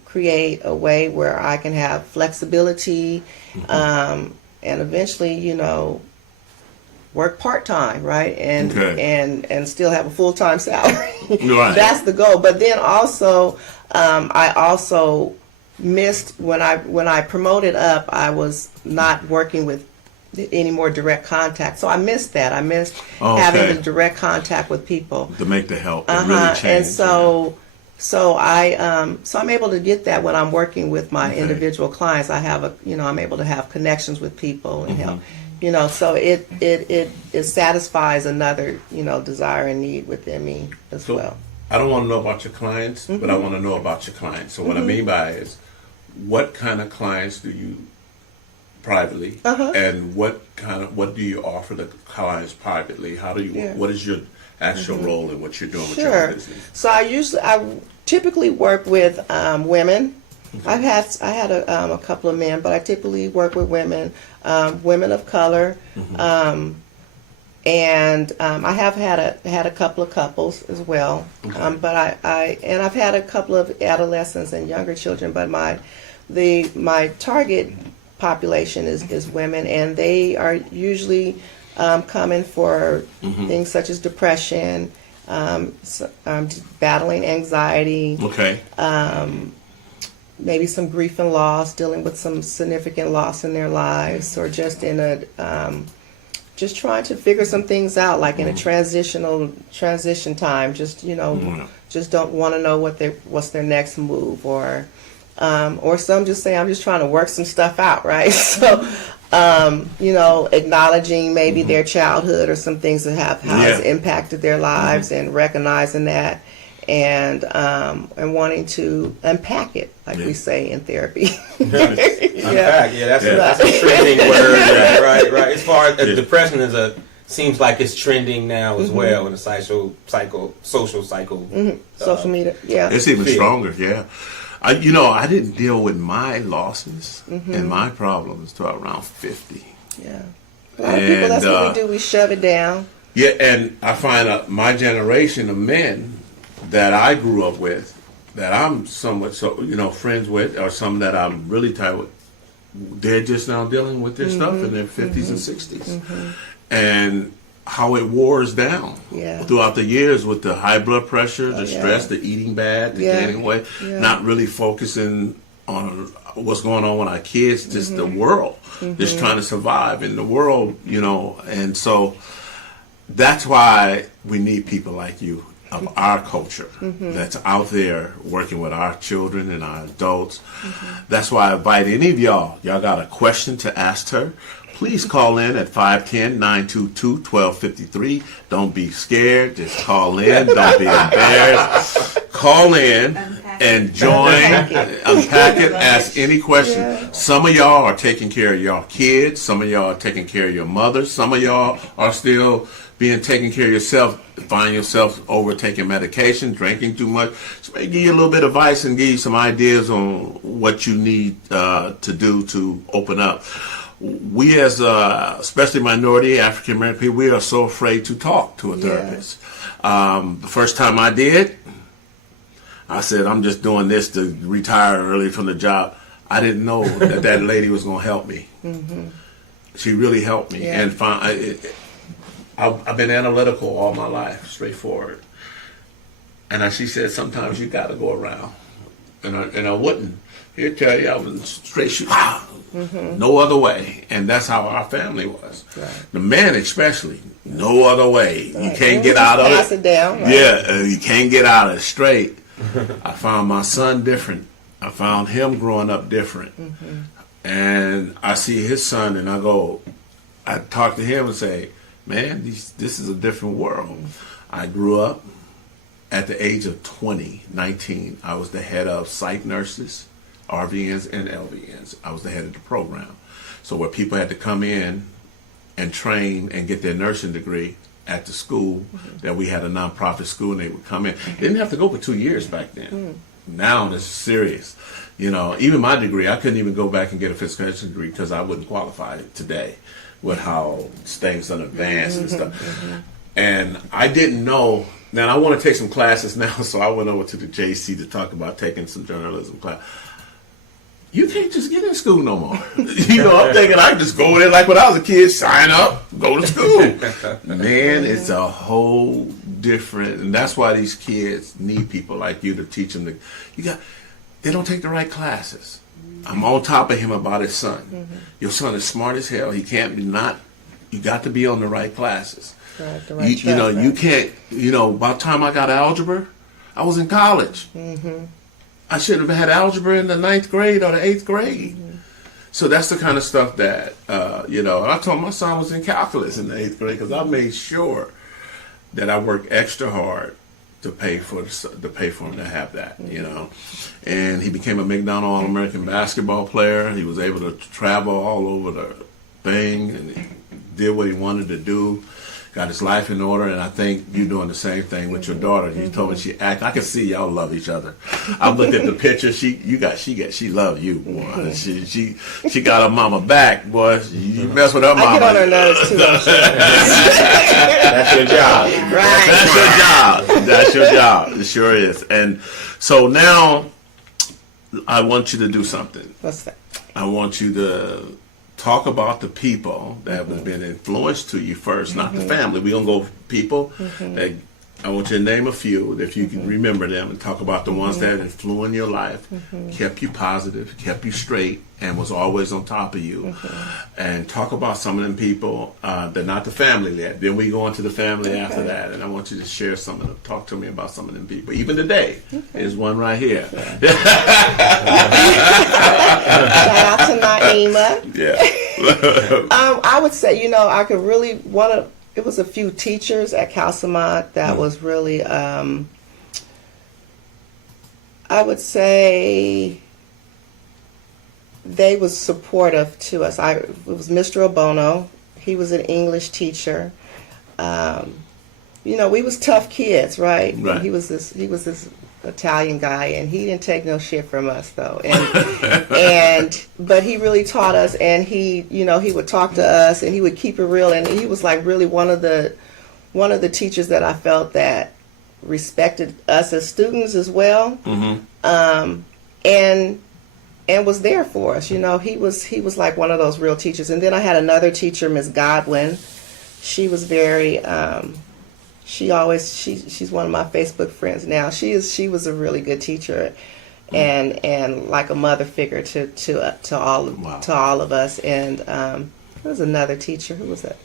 create a way where I can have flexibility and eventually, work part-time, right? And still have a full-time salary. Right. That's the goal. But then also, I also missed when I promoted up, I was not working with any more direct contact. So I missed that. I missed having the direct contact with people. To make the help. Really change. And so So I'm able to get that when I'm working with my individual clients. I have I'm able to have connections with people and help. So it satisfies another, desire and need within me as well. I don't want to know about your clients, but I want to know about your clients. So what I mean by is, what kind of clients do you privately, and what do you offer the clients privately? How do you? What is your actual role in what you're doing with your business? So I typically work with women. I had a couple of men, but I typically work with women, women of color, and I have had a couple of couples as well. But I've had a couple of adolescents and younger children. But my target population is women, and they are usually coming for things such as depression, battling anxiety, maybe some grief and loss, dealing with some significant loss in their lives, or just in just trying to figure some things out, like in a transition time. Just just don't want to know what's their next move, or some just say, I'm just trying to work some stuff out, right? So, acknowledging maybe their childhood or some things that how it's impacted their lives, and recognizing that, and wanting to unpack it, like we say in therapy. Unpack, that's a trending word, right. As far as depression seems like it's trending now as well in the social cycle. Social media, it's even stronger, I didn't deal with my losses and my problems till around 50. Yeah. A lot of people, that's what we do. We shove it down. Yeah, and I find my generation of men that I grew up with, that I'm somewhat friends with, or some that I'm really tight with, they're just now dealing with their stuff in their 50s and 60s. And how it wars down throughout the years with the high blood pressure, the stress, the eating bad, the gaining weight, not really focusing on what's going on with our kids, just the world, just trying to survive in the world, and so that's why we need people like you of our culture that's out there working with our children and our adults. That's why I invite any of y'all got a question to ask her, please call in at 510-922-1253. Don't be scared. Just call in. Don't be embarrassed. Call in and join. Unpack it. Ask any question. Yeah. Some of y'all are taking care of y'all kids. Some of y'all are taking care of your mothers. Some of y'all are still being taken care of yourself. Find yourself overtaking medication, drinking too much. So maybe give you a little bit of advice and give you some ideas on what you need to do to open up. We as especially minority African American people, we are so afraid to talk to a therapist. The first time I did, I said, I'm just doing this to retire early from the job. I didn't know that lady was going to help me. She really helped me. And I've been analytical all my life, straightforward. And she said, sometimes you got to go around. And I wouldn't. He'll tell you I was straight shoot. No other way. And that's how our family was. Right. The men especially, no other way. Right. You can't get out of it. Pass it down. Right. Yeah, you can't get out of it straight. I found my son different. I found him growing up different. And I see his son and I talk to him and say, man, this is a different world. I grew up at the age of 19. I was the head of psych nurses, RVNs and LVNs. I was the head of the program. So where people had to come in and train and get their nursing degree at the school, that we had a nonprofit school, and they would come in. They didn't have to go for 2 years back then. Now it's serious. Even my degree, I couldn't even go back and get a physical education degree because I wouldn't qualify today with how things are advanced and stuff. And I didn't know. Now I want to take some classes now, so I went over to the JC to talk about taking some journalism class. You can't just get in school no more. I'm thinking I can just go there like when I was a kid, sign up, go to school. Man, it's a whole different, and that's why these kids need people like you to teach them. They don't take the right classes. I'm on top of him about his son. Your son is smart as hell. He can't be not. You got to be on the right classes. Right, the right you can't. By the time I got algebra, I was in college. I should have had algebra in the 9th grade or the 8th grade. So that's the kind of stuff that, I told my son was in calculus in the 8th grade because I made sure that I worked extra hard to pay for him to have that, And he became a McDonald All-American basketball player. He was able to travel all over the thing and he did what he wanted to do. Got his life in order, and I think you're doing the same thing with your daughter. You told me I can see y'all love each other. I looked at the picture. She love you, boy. She got her mama back, boy. You mess with her mama. I get on her nerves too. I'm sure. That's your job. Right. That's your job. That's your job. It sure is. And so now, I want you to do something. What's that? I want you to talk about the people that have been influenced to you first, not the family. We're going to go people. That I want you to name a few, if you can remember them, and talk about the ones that influenced your life, kept you positive, kept you straight, and was always on top of you. And talk about some of them people that not the family yet. Then we go into the family after that, and I want you to share some of them. Talk to me about some of them people. Even today, there's one right here. Shout out to Naima. Yeah. I would say, I could really it was a few teachers at Calcimont that was really, I would say they was supportive to us. It was Mr. Obono. He was an English teacher. We was tough kids, right? Right. He was this Italian guy, and he didn't take no shit from us though. But he really taught us, and he would talk to us, and he would keep it real, and he was like really one of the teachers that I felt that respected us as students as well, and was there for us. He was like one of those real teachers. And then I had another teacher, Miss Godwin. She was very. She's one of my Facebook friends now. She was a really good teacher, and like a mother figure to all of us. And there was another teacher. Who was that?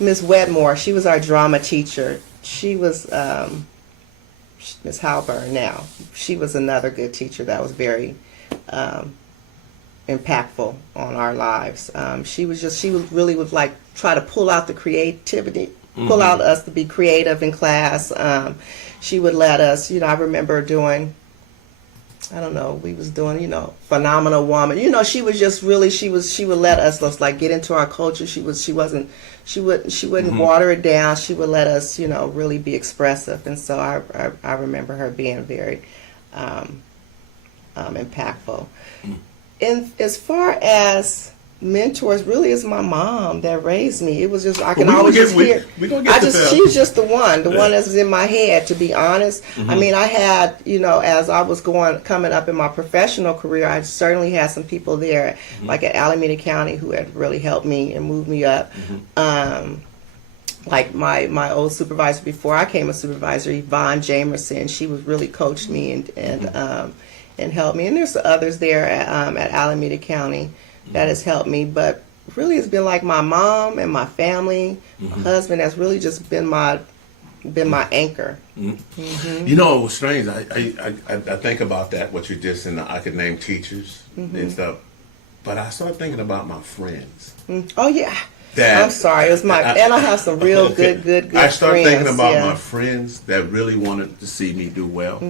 Miss Wedmore. She was our drama teacher. She was Miss Halburn now. She was another good teacher that was very impactful on our lives. She would like try to pull out the creativity, pull out us to be creative in class. She would let us, I remember doing, we was doing, Phenomenal Woman. She was just really, she would let us like get into our culture. She wouldn't water it down. She would let us, really be expressive. And so I remember her being very impactful. And as far as mentors, really is my mom that raised me. It was just, I can always just hear. She's just the one that was in my head, to be honest. I mean, I had, as I was coming up in my professional career, I certainly had some people there, like at Alameda County, who had really helped me and moved me up. Like my old supervisor before I came a supervisor, Yvonne Jamerson, she was really coached me and helped me. And there's others there at Alameda County that has helped me, but really it's been like my mom and my family, my husband, that's really just been my anchor. You know, it was strange. I think about that, what you just said. I could name teachers and stuff, but I started thinking about my friends. Oh yeah. I'm sorry, it was and I have some real good I started friends, thinking about my friends that really wanted to see me do well,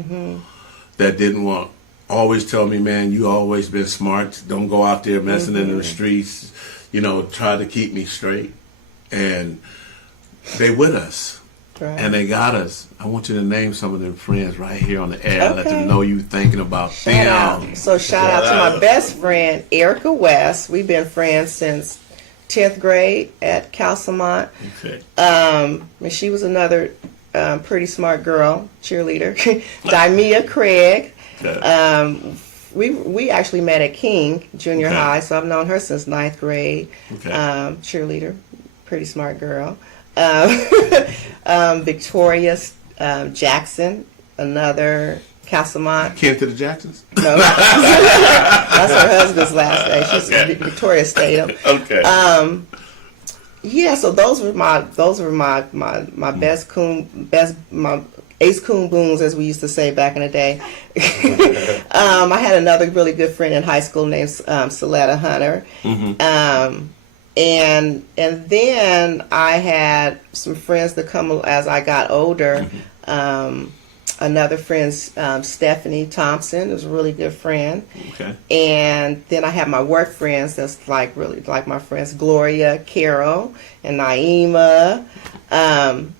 that didn't always tell me, man, you always been smart. Don't go out there messing in the streets. Try to keep me straight. And they with us. Right. And they got us. I want you to name some of them friends right here on the air. Okay. Let them know you thinking about them. So shout out to my best friend, Erica West. We've been friends since 10th grade at Calcimont. Okay. And she was another pretty smart girl, cheerleader. Dimea Craig. Okay. We actually met at King Junior High, so I've known her since 9th grade. Okay. Cheerleader, pretty smart girl. Victoria Jackson, another Calcimont. Kin to the Jacksons? No, that's her husband's last name. She's Victoria Statham. Okay. Yeah, so those were my best ace coon boons, as we used to say back in the day. I had another really good friend in high school named Soletta Hunter. And then I had some friends that come as I got older. Another friend, Stephanie Thompson, was a really good friend. Okay. And then I have my work friends that's like really like my friends Gloria, Carol, and Naima.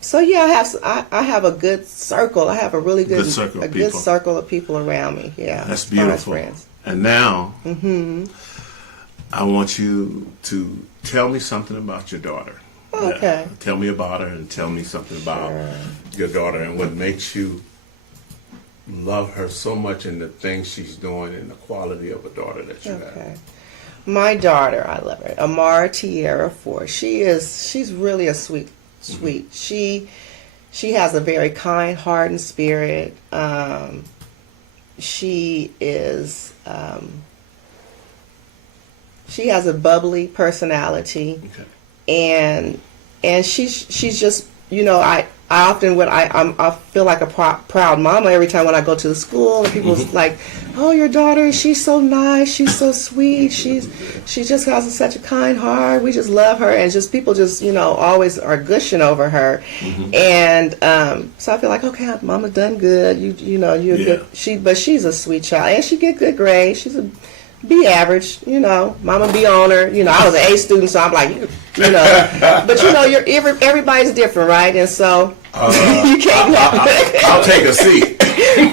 So yeah, I have a good circle. I have a really good circle of people around me. Yeah, that's beautiful. Friends. And now, I want you to tell me something about your daughter. Okay. Tell me about her and tell me something about your daughter and what makes you love her so much in the things she's doing and the quality of a daughter that you have. My daughter, I love her. Amara Tierra Ford. She's really a sweet. She has a very kind heart and spirit. She has a bubbly personality. And she's just, you know, I often I feel like a proud mama every time when I go to the school and people's like, oh, your daughter, she's so nice, she's so sweet, she just has such a kind heart, we just love her, and just people just, you know, always are gushing over her. And so I feel like, okay, mama done good, you know, you're good. But she's a sweet child and she get good grades. She's a B average, you know, mama be on her. You know, I was an A student, so I'm like, you know, but you know, everybody's different, right? And so you can't. I'll take a seat.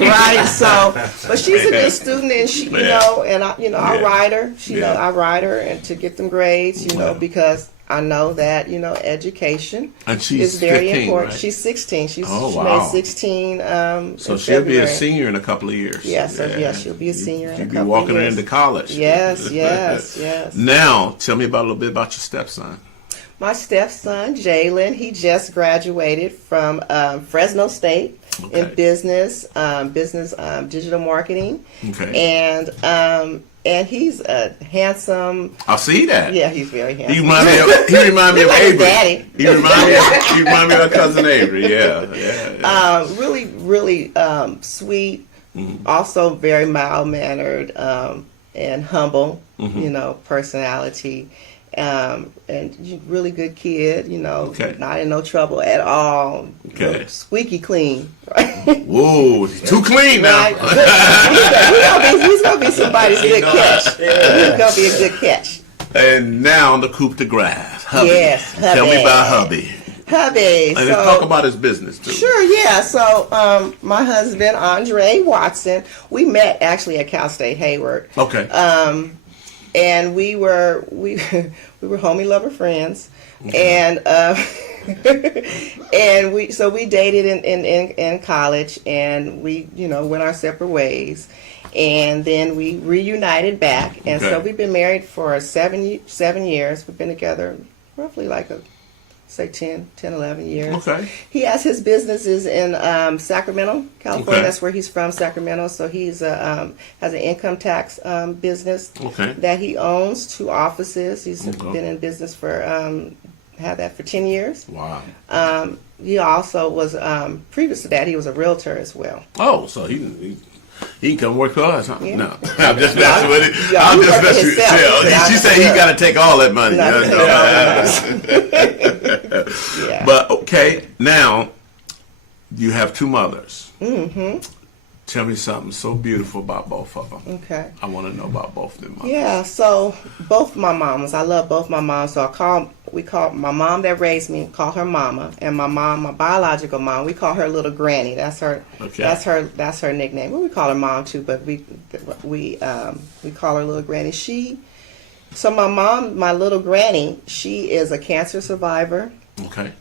Right. So, but she's a good student, and she, you know, and I ride her. I ride her, and to get them grades, you know, because I know that, you know, education is very 15, important. right? She's 16. She wow. made 16. So she'll be a senior in a couple of years. Yes, she'll be a senior in a couple of years. You'll be walking her into college. Yes. Now, tell me a little bit about your stepson. My stepson, Jalen, he just graduated from Fresno State in business, digital marketing. Okay. And he's a handsome. I see that. Yeah, he's very handsome. He remind me of like Avery. Daddy. He remind me of cousin Avery. Yeah. Really sweet. Also very mild mannered and humble. You know, personality. And really good kid, you know, not in no trouble at all. Okay. Squeaky clean, right? Whoa, too clean now. Right. He's gonna be somebody's good catch. He's gonna be a good catch. And now on the coup de grace, hubby. Yes, hubby. Tell me about hubby. And let's talk about his business too. Sure, yeah. So my husband, Renee Watson, we met actually at Cal State Hayward. Okay. And we were homie lover friends, and and we dated in college, and we, you know, went our separate ways, and then we reunited back, and so we've been married for 7 years. We've been together roughly like 11 years. Okay. He has his businesses in Sacramento, California. Okay. That's where he's from, Sacramento. So he's has an income tax business that he owns, 2 offices. He's been in business for had that for 10 years. Wow. He also was previous to that he was a realtor as well. Oh, so he can come work for us, huh? Yeah. No, I'm just messing with it. Yeah, I'm just messing with it. She said he's got to take all that money. Yeah. But okay, now you have 2 mothers. Tell me something so beautiful about both of them. Okay. I want to know about both of them. Mothers. Yeah, so both my mamas, I love both my moms. So we call my mom that raised me, call her mama, and my mom, my biological mom, we call her little granny. That's her. Okay. That's her nickname. Well, we call her mom too, but we call her little granny. So my mom, my little granny, she is a cancer survivor. Okay.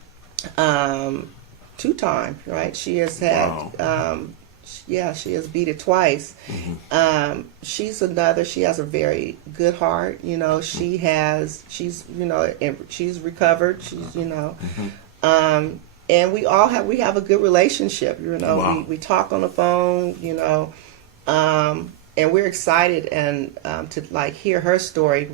2 times, right? She has had. Wow. She has beat it twice. She has a very good heart. You know, she's recovered. She's, you know, and we have a good relationship. You know, we talk on the phone. You know, and we're excited and to like hear her story.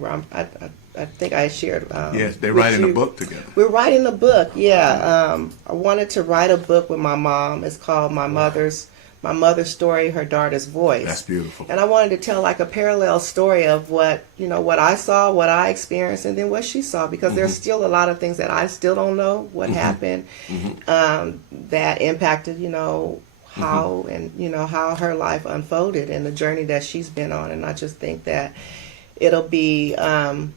I think I shared. Yes, they're writing a book together. We're writing a book. Yeah, I wanted to write a book with my mom. It's called My Mother's Story, Her Daughter's Voice. That's beautiful. And I wanted to tell like a parallel story of what I saw, what I experienced, and then what she saw, because there's still a lot of things that I still don't know what happened that impacted, how and how her life unfolded and the journey that she's been on. And I just think that it'll be a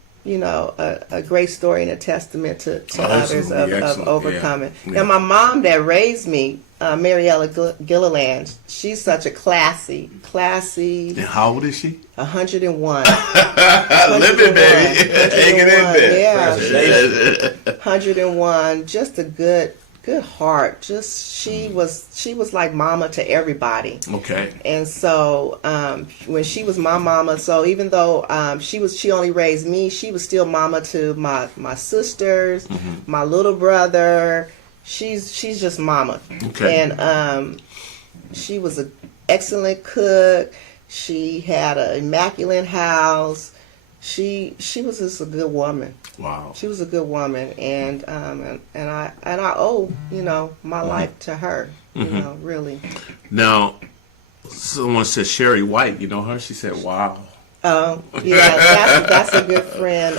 great story and a testament to others of overcoming. Yeah. Now, my mom that raised me, Mariella Gilliland, she's such a classy. And how old is she? 101. Living, baby. Hanging in there. Yeah. 101. Just a good heart. Just she was like mama to everybody. Okay. And so when she was my mama, so even though she only raised me, she was still mama to my sisters, my little brother. She's just mama. Okay. And she was an excellent cook. She had an immaculate house. She was just a good woman. Wow. She was a good woman, and I owe my life to her. Really. Now, someone said Sherry White. You know her? She said, "Wow." Oh, yeah, that's a good friend.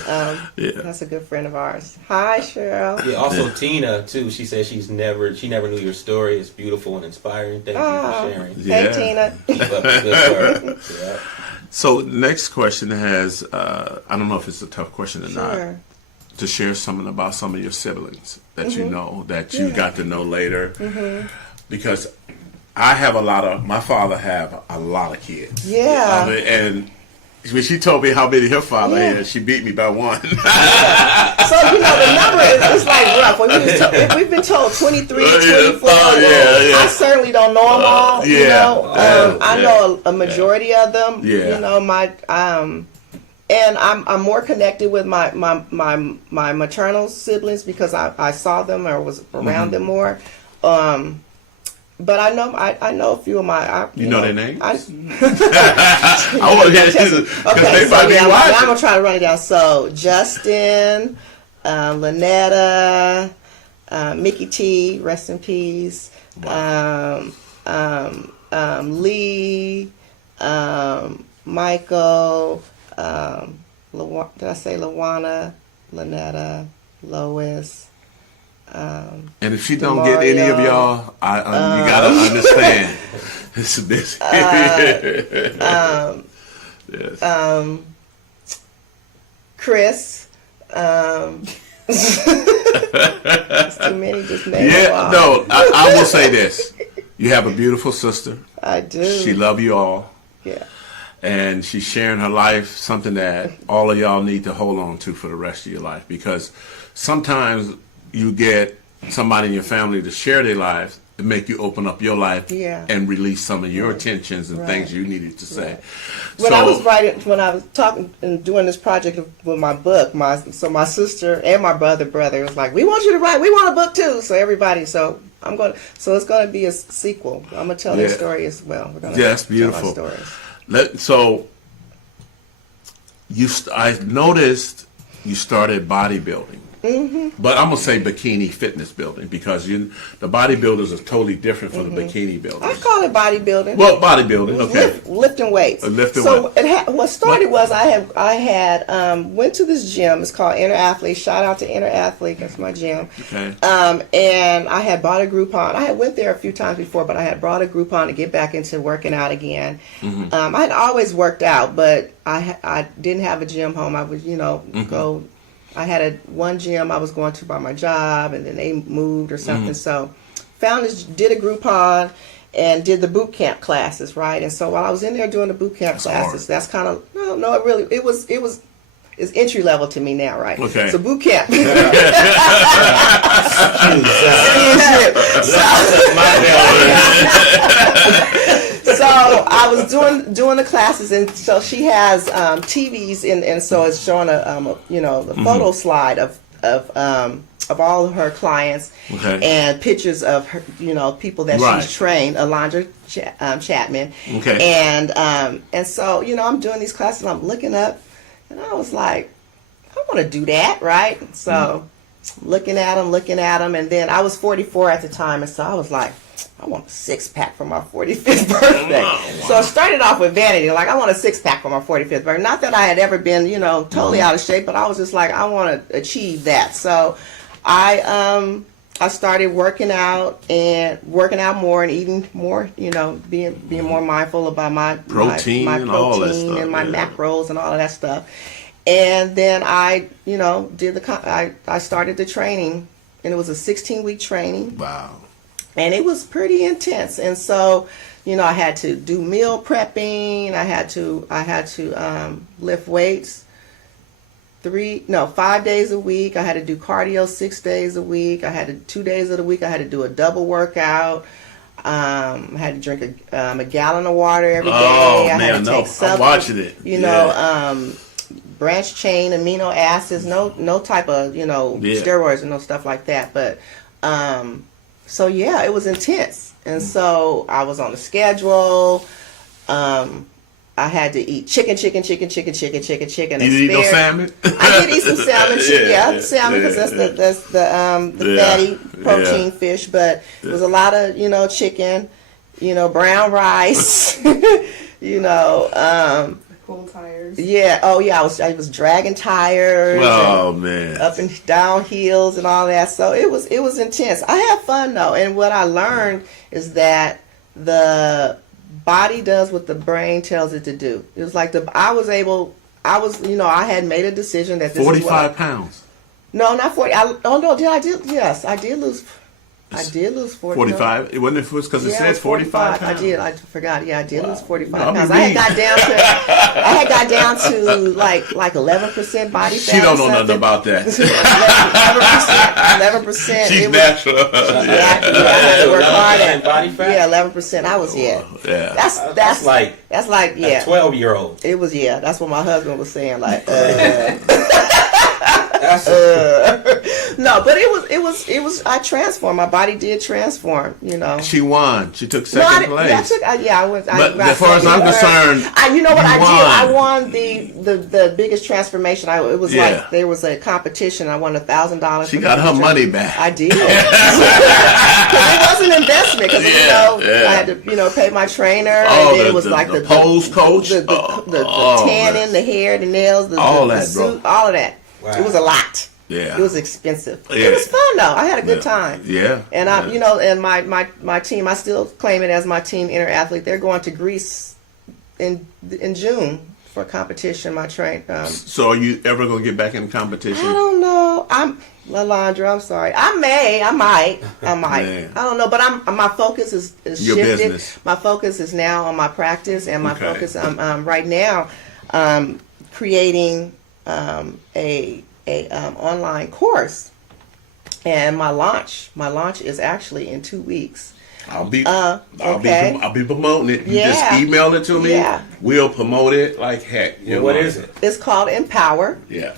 That's a good friend of ours. Hi, Cheryl. Yeah, also Tina too. She said she never knew your story. It's beautiful and inspiring. Thank you for sharing. Hey, Tina. Keep up the good work. Yeah. So, next question has I don't know if it's a tough question or not. To share something about some of your siblings that you know, that you got to know later, because I have my father have a lot of kids. Yeah. And when she told me how many her father had, she beat me by one. So, the number is like rough. When we've been told 23, 24. I certainly don't know them all. I know a majority of them. And I'm more connected with my maternal siblings because I saw them or was around them more. But I know a few of my. You know their names? I want to get into I'm gonna try to run it down. So Justin, Lynetta, Mickey T, rest in peace. Lee, Michael. Did I say Lawana, Lynetta, Lois? And if she don't get any of y'all, you gotta understand. It's a busy. Chris. It's too many just names. Yeah, no, I will say this. You have a beautiful sister. I do. She love you all. Yeah. And she's sharing her life, something that all of y'all need to hold on to for the rest of your life. Because sometimes you get somebody in your family to share their lives to make you open up your life and release some of your tensions and things you needed to say. When I was talking and doing this project with my book, my sister and my brother was like, "We want you to write. We want a book too." So everybody, so it's going to be a sequel. I'm going to tell their story as well. We're going to that's beautiful. tell our stories. So I noticed you started bodybuilding. But I'm going to say bikini fitness building because the bodybuilders are totally different from the bikini builders. I call it bodybuilding. Well, bodybuilding, okay. Lifting weights. What started was I had went to this gym. It's called Inner Athlete. Shout out to Inner Athlete. That's my gym. Okay. And I had bought a Groupon. I had went there a few times before, but I had brought a Groupon to get back into working out again. I had always worked out, but I didn't have a gym home. I would, go. I had one gym I was going to by my job, and then they moved or something. So did a Groupon and did the boot camp classes, right? And so while I was in there doing the boot camp classes, that's kind of, it's entry level to me now, right? Okay. So boot camp. So I was doing the classes, and so she has TVs, and so it's showing the photo slide of of all of her clients, and pictures of her, people that she's trained, Alondra Chapman. And so, I'm doing these classes, I'm looking up, and I was like, I want to do that, right? So, looking at them, and then I was 44 at the time, and so I was like, I want a 6-pack for my 45th birthday. Wow. So I started off with vanity, like I want a 6-pack for my 45th birthday. Not that I had ever been, totally out of shape, but I was just like, I want to achieve that. So I started working out more and eating more, being more mindful about my protein and all that stuff, and my macros and all of that stuff. And then I, I started the training, and it was a 16-week training. Wow. And it was pretty intense. And so, I had to do meal prepping. I had to lift weights 5 days a week. I had to do cardio 6 days a week. I had to 2 days of the week. I had to do a double workout. I had to drink a gallon of water every day. Oh, I man, had to take I'm watching it. Branched chain amino acids, no type of, steroids and no stuff like that. But, so yeah, it was intense. And so I was on the schedule. I had to eat chicken. You didn't eat no salmon? I did eat some salmon. Salmon, because that's the fatty protein fish. But it was a lot of, chicken, brown rice, Cool tires. Yeah. Oh, yeah. I was dragging tires. Oh, man. Up and down hills and all that. So it was intense. I had fun though, and what I learned is that the body does what the brain tells it to do. It was like I had made a decision that this 45 pounds. No, not 40. Yes, I did lose. I did lose 40. 45? It wasn't because it says 45 pounds. I forgot. Yeah, I did lose 45 pounds. I had got down to like 11% body fat. She don't know nothing about that. 11%. She's natural. I had to work hard at body fat. Yeah, 11%. I was That's like a 12-year-old. It was That's what my husband was saying. Like. No, but it was. I transformed. My body did transform. She won. She took second place. I went. But as far as I'm concerned, you know what I did? I won the biggest transformation. It was like there was a competition. I won $1,000. She got her money back. I did. Because it was an investment. Because I had to pay my trainer. And then it was like the pose coach, the tanning, the hair, the nails, the suit, all of that. Wow. It was a lot. Yeah. It was expensive. Yeah. It was fun though. I had a good time. Yeah. And and my team, I still claim it as my team Inner Athlete. They're going to Greece in June for a competition. My train. So are you ever going to get back in competition? I don't know. Alondra, I'm sorry. I might. I don't know, but my focus is your shifted. Business. My focus is now on my practice, and my focus right now creating a online course, and my launch is actually in 2 weeks. I'll be promoting it. You just email it to me. Yeah. We'll promote it like heck. What is it? It's called Empower. Yeah.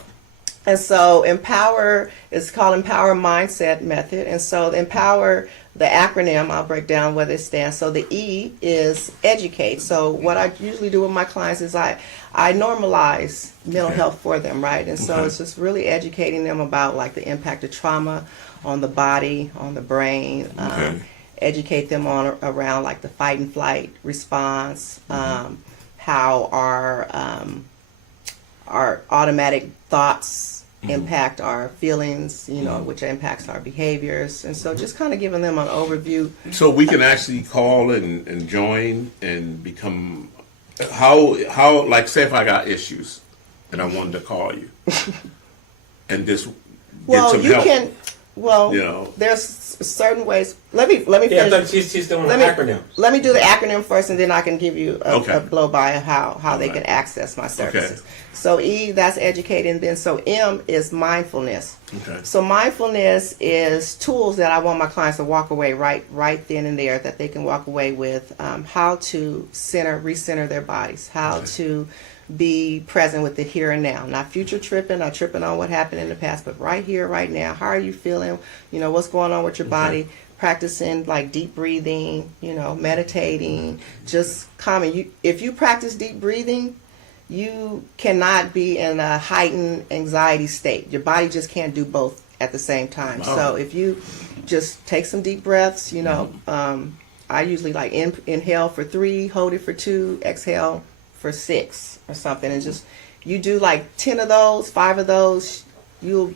And so Empower is called Empower Mindset Method. And so Empower, the acronym, I'll break down what it stands. So the E is educate. So what I usually do with my clients is I normalize mental health for them, right? And so it's just really educating them about like the impact of trauma on the body, on the brain. Educate them around like the fight and flight response, how our automatic thoughts impact our feelings, which impacts our behaviors. And so just kind of giving them an overview. So we can actually call and join and become, how like say if I got issues and I wanted to call you and just get some help. There's certain ways. Let me finish. Yeah, she's doing an acronym. Let me do the acronym first, and then I can give you a blow by of how they can access my services. Okay. So E, that's educating. Then so M is mindfulness. Okay. So mindfulness is tools that I want my clients to walk away right then and there, that they can walk away with how to recenter their bodies, how to be present with the here and now, not future tripping, not tripping on what happened in the past, but right here, right now. How are you feeling? You know, what's going on with your body? Practicing like deep breathing, you know, meditating, just calming. If you practice deep breathing, you cannot be in a heightened anxiety state. Your body just can't do both at the same time. Wow. So if you just take some deep breaths, you know, I usually like inhale for 3, hold it for 2, exhale for 6 or something, and just you do like 10 of those, 5 of those, you'll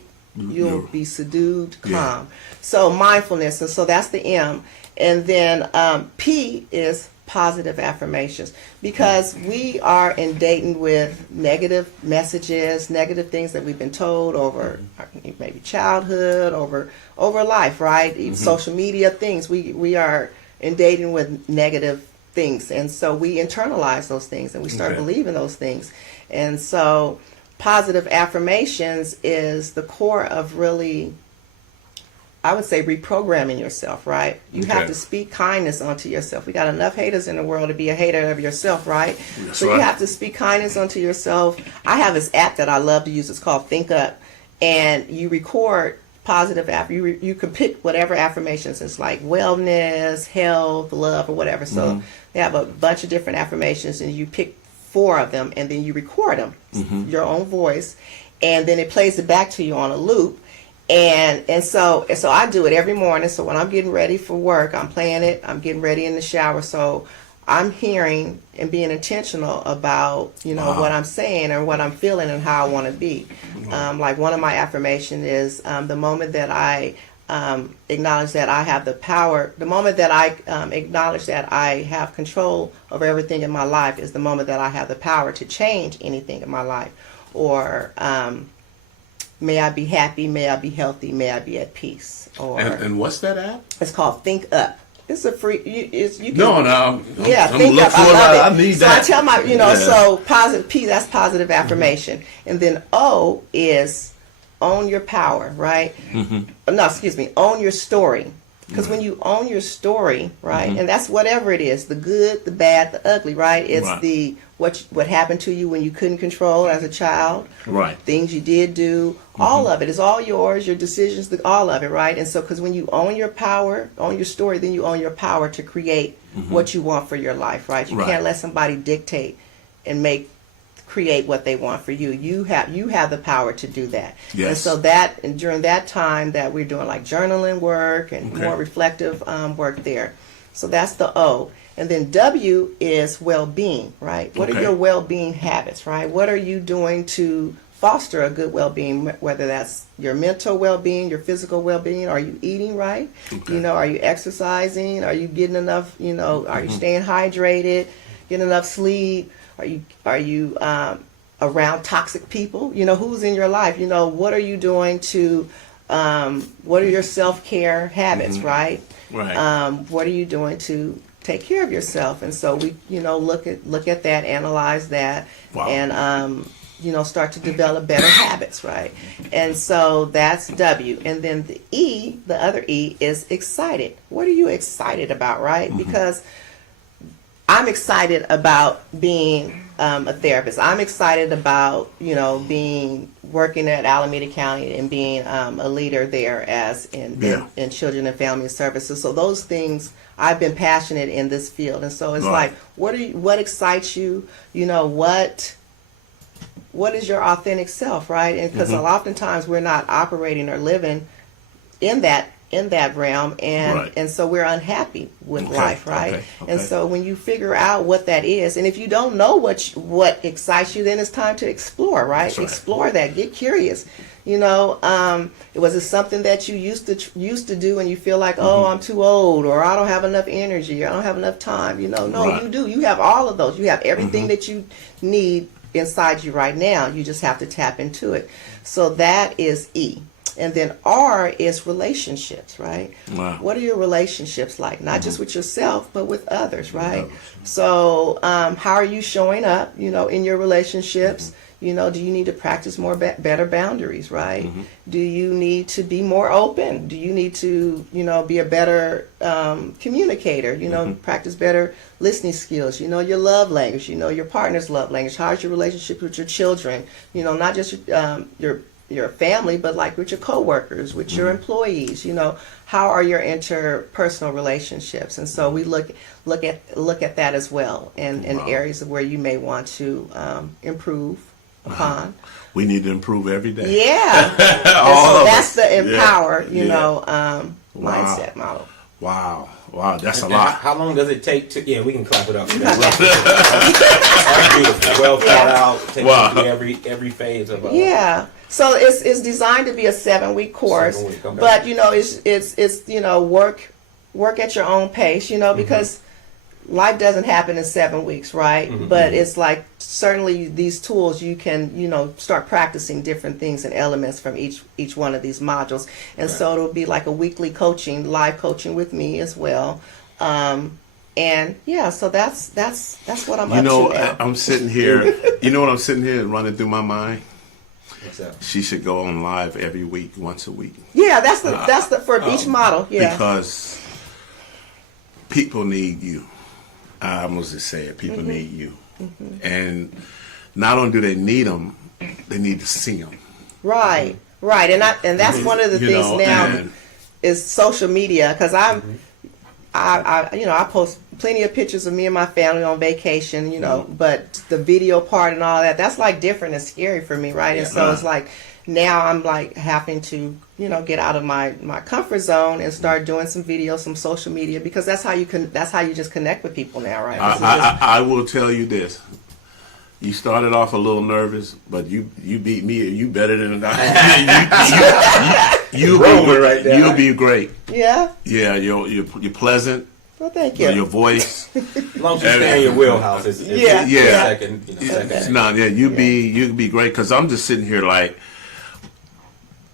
be subdued, calm. So mindfulness, and so that's the M. And then P is positive affirmations, because we are inundated with negative messages, negative things that we've been told over maybe childhood, over life, right? Even social media things. We are inundated with negative things, and so we internalize those things and we start believing those things. And so positive affirmations is the core of really, I would say, reprogramming yourself, right? You have to speak kindness onto yourself. We got enough haters in the world to be a hater of yourself, right? That's so right. You have to speak kindness onto yourself. I have this app that I love to use. It's called Think Up, and you record positive you can pick whatever affirmations. It's like wellness, health, love, or whatever. So they have a bunch of different affirmations, and you pick 4 of them, and then you record them, your own voice, and then it plays it back to you on a loop. And so I do it every morning. So when I'm getting ready for work, I'm playing it. I'm getting ready in the shower. So I'm hearing and being intentional about, you know, what I'm saying and what I'm feeling and how I want to be. Like one of my affirmations is the moment that I acknowledge that I have the power, the moment that I acknowledge that I have control over everything in my life is the moment that I have the power to change anything in my life. Or may I be happy, may I be healthy, may I be at peace. Or And what's that app? it's called Think Up. It's a free. You can. No. Yeah, I'm Think look Up. for I it. love it. I need so that. I tell my, so positive P. That's positive affirmation, and then O is own your power, right? No, excuse me. Own your story. Because when you own your story, right, and that's whatever it is, the good, the bad, the ugly, right? It's the what happened to you when you couldn't control as a child, Right. things you did do, all of it is all yours, your decisions, all of it, right? And so, because when you own your power, own your story, then you own your power to create what you want for your life, right? You can't let somebody dictate and create what they want for you. You have the power to do that. Yes. And so and during that time that we're doing like journaling work and more reflective work there. So that's the O. And then W is well-being, right? What are your well-being habits, right? What are you doing to foster a good well-being, whether that's your mental well-being, your physical well-being? Are you eating right? Are you exercising? Are you getting enough, are you staying hydrated, getting enough sleep? Are you around toxic people? Who's in your life? What are you doing to, what are your self-care habits, right? Right. What are you doing to take care of yourself? And so we, look at that, analyze that, and, start to develop better habits, right? And so that's W. And then the E, the other E, is excited. What are you excited about, right? Because I'm excited about being a therapist. I'm excited about, working at Alameda County and being a leader there as in children and family services. So those things, I've been passionate in this field. And so it's like, what excites you? What is your authentic self, right? And because oftentimes we're not operating or living in that realm, and so we're unhappy with life, right? And so when you figure out what that is, and if you don't know what excites you, then it's time to explore, right? Explore that, get curious. Was it something that you used to do and you feel like, oh, I'm too old, or I don't have enough energy, or I don't have enough time? No, you do. You have all of those. You have everything that you need inside you right now. You just have to tap into it. So that is E. And then R is relationships, right? Wow. What are your relationships like? Not just with yourself, but with others, right? So how are you showing up, in your relationships? You know, do you need to practice more better boundaries, right? Do you need to be more open? Do you need to, you know, be a better communicator? You know, practice better listening skills. You know, your love language. You know, your partner's love language. How's your relationship with your children? You know, not just your family, but like with your coworkers, with your employees. You know, how are your interpersonal relationships? And so we look at that as well, and areas of where you may want to improve upon. We need to improve every day. Yeah. And so that's the empower, you know, mindset model. Wow, that's a And lot. How long does it take to? Yeah, we can clap it up. That's beautiful. Well thought out. Take you through every phase of. Yeah. So it's designed to be a 7-week course, 7 week, okay. but you know it's you know work at your own pace, you know, because life doesn't happen in 7 weeks, right? But it's like certainly these tools you can, you know, start practicing different things and elements from each one of these modules, and so it'll be like a weekly coaching, live coaching with me as well. And yeah, so that's what I'm up to now. I'm sitting here. You know what I'm sitting here running through my mind? What's that? She should go on live every week, once a week. Yeah, that's the for each model. Yeah, Because people need you. I must just say it. People need you, and not only do they need them, they need to see them. right, and that's one of the You things know, now and- is social media, because I you know, I post plenty of pictures of me and my family on vacation, you know, but the video part and all that's like different and scary for me, right? And so it's like now I'm like having to, you know, get out of my comfort zone and start doing some videos, some social media, because that's how you just connect with people now, right? I will tell you this. You started off a little nervous, but you beat me. You better than I. You'll be great. Yeah. Yeah, you're pleasant. Well, thank you. Your voice. As long as you stay in your wheelhouse, it's Yeah. second. You know, second. No, yeah, you'd be great, because I'm just sitting here like,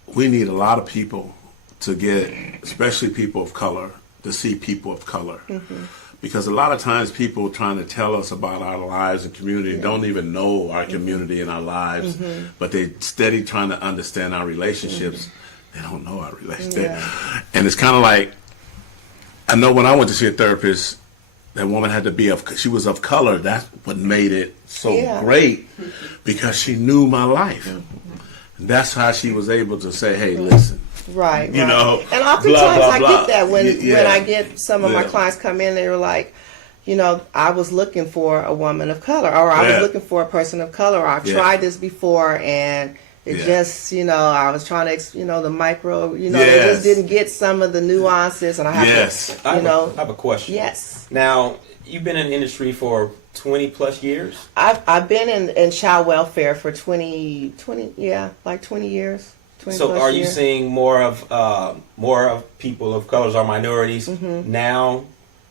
we need a lot of people to get, especially people of color, to see people of color. Because a lot of times people trying to tell us about our lives and community don't even know our community and our lives, but they steady trying to understand our relationships. They don't know our relationships. And it's kind of like, I know when I went to see a therapist, that woman had to be she was of color. That's what made it so great, because she knew my life. And that's how she was able to say, hey, listen. Right. You know, and oftentimes blah, blah, I blah. get that when I get some of my Yeah. clients come in, they were like, you know, I was looking for a woman of color, or I was looking for a person of color, or I've tried this before and it just, you know, I was trying to, you know, the micro, you know, they just didn't get some of the nuances, and I have to, I you know. I have a question. Yes. Now, you've been in the industry for 20 plus years? I've been in child welfare for 20 years. So are you seeing more of people of colors or minorities now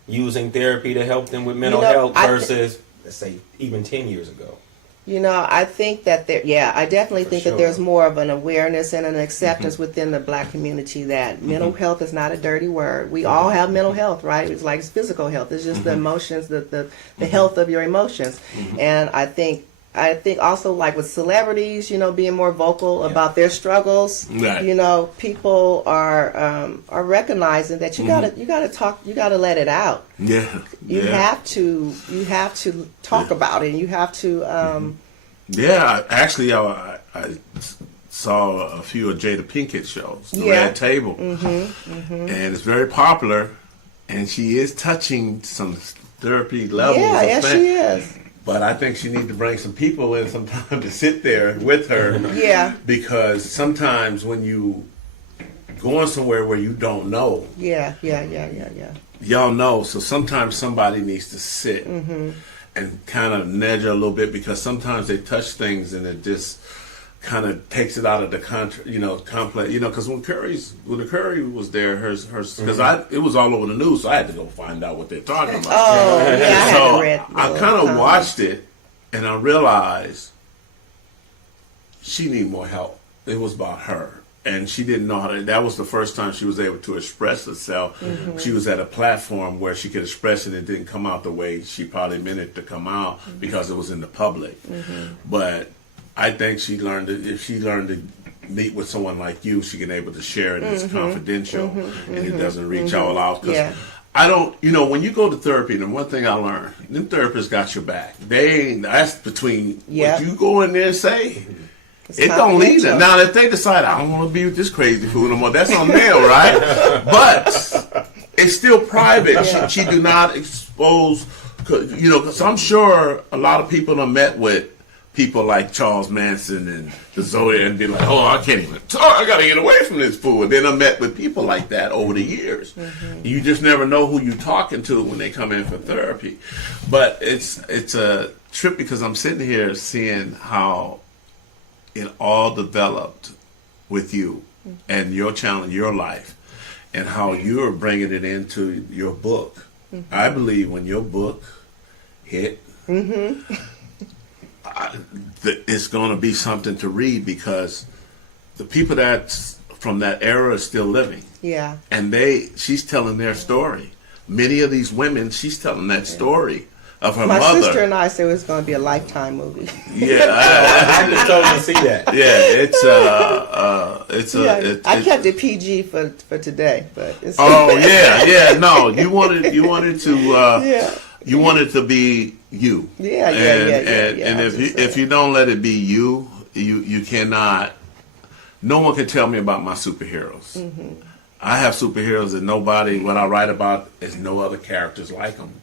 using therapy to help them with mental health versus, let's say, even 10 years ago? You know, I think that I definitely think that there's more of an awareness and an acceptance within the Black community that mental health is not a dirty word. We all have mental health, right? It's like physical health. It's just the emotions, the health of your emotions. And I think also, like with celebrities, you know, being more vocal about their struggles, you know, people are recognizing that you gotta talk, you gotta let it out. You have to talk about it. And you have to. Actually, I saw a few of Jada Pinkett's shows, The Red Table, and it's very popular. And she is touching some therapy levels. Yeah, she is. But I think she needs to bring some people in sometime to sit there with her. Because sometimes when you going somewhere where you don't know. Y'all know. So sometimes somebody needs to sit and kind of nudge her a little bit, because sometimes they touch things and it just kind of takes it out of the complex. Because when the Curry was there, because it was all over the news, so I had to go find out what they're talking about. I kind of watched it, and I realized she needed more help. It was about her, and she didn't know how to. That was the first time she was able to express herself. She was at a platform where she could express it. It didn't come out the way she probably meant it to come out because it was in the public, but I think she learned that if she learned to meet with someone like you, she can able to share it. It's confidential and it doesn't reach all out. Cause I don't, when you go to therapy, the one thing I learned, them therapists got your back. That's between what you go in there and say. It don't lead them. Now, if they decide, I don't want to be with this crazy fool no more, that's on them, right? But it's still private. She do not expose, because I'm sure a lot of people have met with people like Charles Manson and the Zoe and be like, oh, I can't even talk. I got to get away from this fool. And then I met with people like that over the years. You just never know who you're talking to when they come in for therapy. But it's a trip because I'm sitting here seeing how it all developed with you and your challenge, your life, and how you're bringing it into your book. I believe when your book hit, it's going to be something to read because the people that's from that era are still living. Yeah. And she's telling their story. Many of these women, she's telling that story of her mother. My sister and I said it was going to be a Lifetime movie. Yeah, I just told her to see that. Yeah, I kept it PG for today, but it's no, you wanted to you wanted to be you. And if you don't let it be you cannot. No one can tell me about my superheroes. I have superheroes that what I write about is no other characters like them.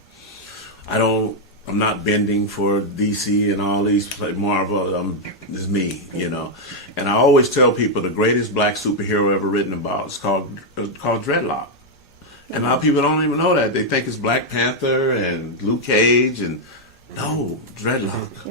I'm not bending for DC and all these like Marvel. It's me, And I always tell people the greatest black superhero ever written about is called Dreadlock. And a lot of people don't even know that. They think it's Black Panther and Luke Cage and no, Dreadlock.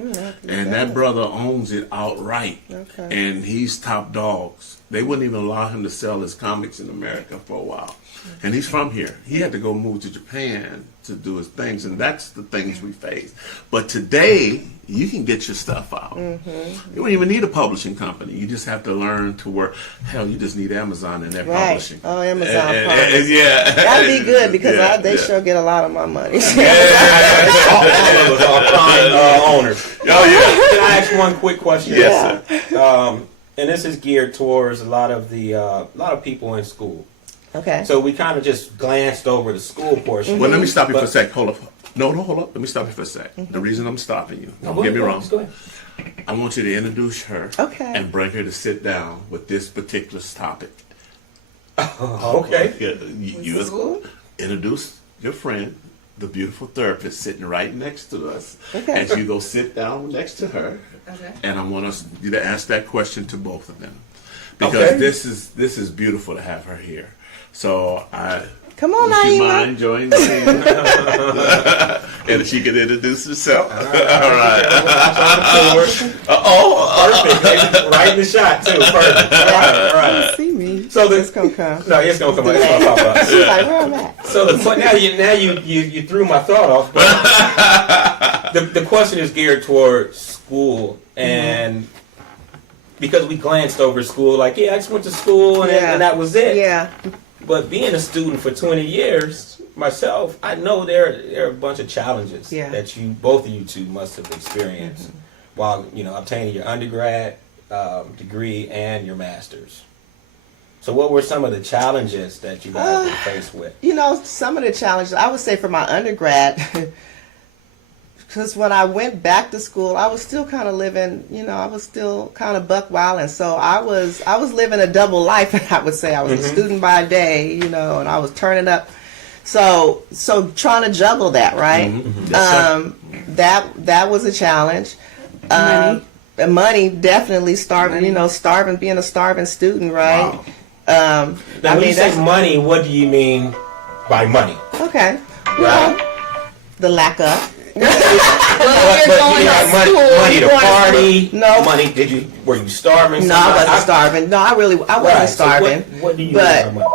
And that brother owns it outright. Okay. And he's top dogs. They wouldn't even allow him to sell his comics in America for a while. And he's from here. He had to go move to Japan to do his things, and that's the things we face. But today, you can get your stuff out. You don't even need a publishing company. You just have to learn to work. Hell, you just need Amazon and their publishing. Oh, Amazon. That'd be good because they sure get a lot of my money. Owners. Oh, yeah. Can I ask you one quick question? Yes, sir. And this is geared towards a lot of people in school. Okay. So we kind of just glanced over the school portion. Well, let me stop you for a sec. Hold up. No, hold up. Let me stop you for a sec. The reason I'm stopping you, don't get me wrong. Go ahead. I want you to introduce her and bring her to sit down with this particular topic. Okay. You introduce your friend, the beautiful therapist sitting right next to us. Okay. As you go sit down next to her. Okay. And I want you to ask that question to both of them. Because this is beautiful to have her here. So come on, would you mind joining me? And she can introduce herself. All right. Perfect. Right in the shot too. Perfect. All right. See me. So it's gonna come. No, it's gonna come. It's gonna pop up. She's like, where am I? So now you threw my thought off. But the question is geared toward school and. Because we glanced over school, like, I just went to school and that was it. Yeah. But being a student for 20 years, myself, I know there are a bunch of challenges that both of you two must have experienced while, obtaining your undergrad degree and your master's. So what were some of the challenges that you guys were faced with? Some of the challenges, I would say for my undergrad, because when I went back to school, I was still kind of living, I was still kind of buck wild, and so I was living a double life. I would say I was a student by day, and I was turning up. So trying to juggle that, right? That was a challenge. Money definitely starving. Being a starving student, right? Wow. Now, when you say money, what do you mean by money? Okay. Right. The lack of. But you had money to party. No money. Were you starving? No, I wasn't starving. No, I wasn't starving. So what do you mean by money?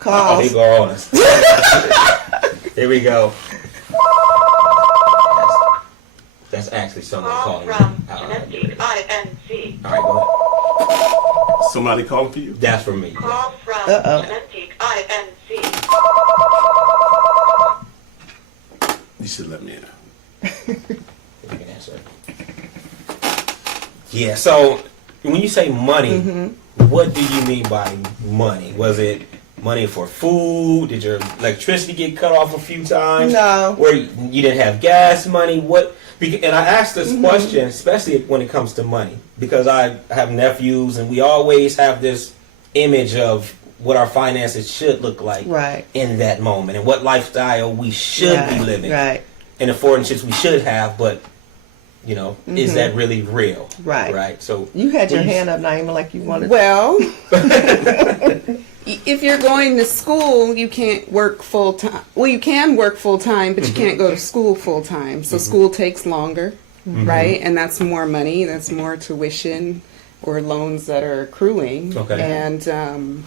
Calls. People are on us. Here we go. That's actually someone calling from INC. All right, go ahead. Somebody calling for you? That's for me. Call from INC. You should let me in. You can answer. Yeah. So when you say money, what do you mean by money? Was it money for food? Did your electricity get cut off a few times? No. Where you didn't have gas money? What? And I ask this question, especially when it comes to money, because I have nephews, and we always have this image of what our finances should look like in that moment, and what lifestyle we should be living, and the affordance we should have, but is that really real? Right. So you had your hand up, Naima, like you wanted. Well, if you're going to school, you can't work full time. Well, you can work full time, but you can't go to school full time. So school takes longer, right? And that's more money. That's more tuition or loans that are accruing. Okay. And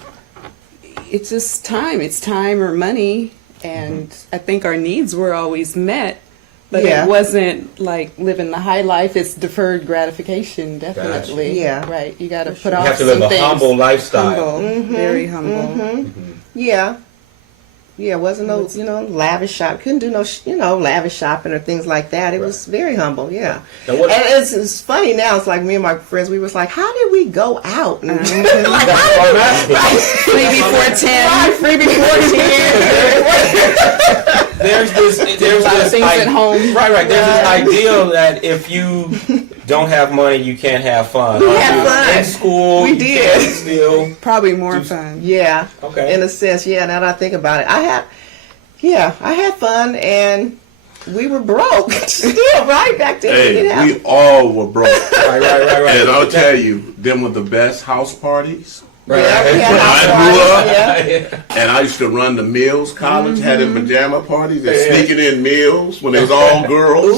it's just time. It's time or money. And I think our needs were always met. But it wasn't like living the high life. It's deferred gratification, definitely. Gotcha. Yeah. Right. You got to put off you have to some live a things. humble lifestyle. Humble. Very humble. Yeah. Yeah, it wasn't no, lavish shop. Couldn't do no, lavish shopping or things like that. It was very humble, yeah. And what- it's funny now. It's like me and my friends, we was like, how did we go out? And like, Free before 10. free before 10. There's this things at home. Right. There's this ideal that if you don't have money, you can't have fun. We had fun. In school, We you did. can't still. Probably more fun. Yeah. Okay. In a sense, yeah. Now that I think about it, I had fun, and we were broke still. Right back then, we didn't have. We all were broke. Right. And I'll tell you, them were the best house parties. Right. Yeah, we had When house I parties, grew up, yeah. and I used to run the Mills College, had them pajama parties, and sneaking in meals when it was all girls.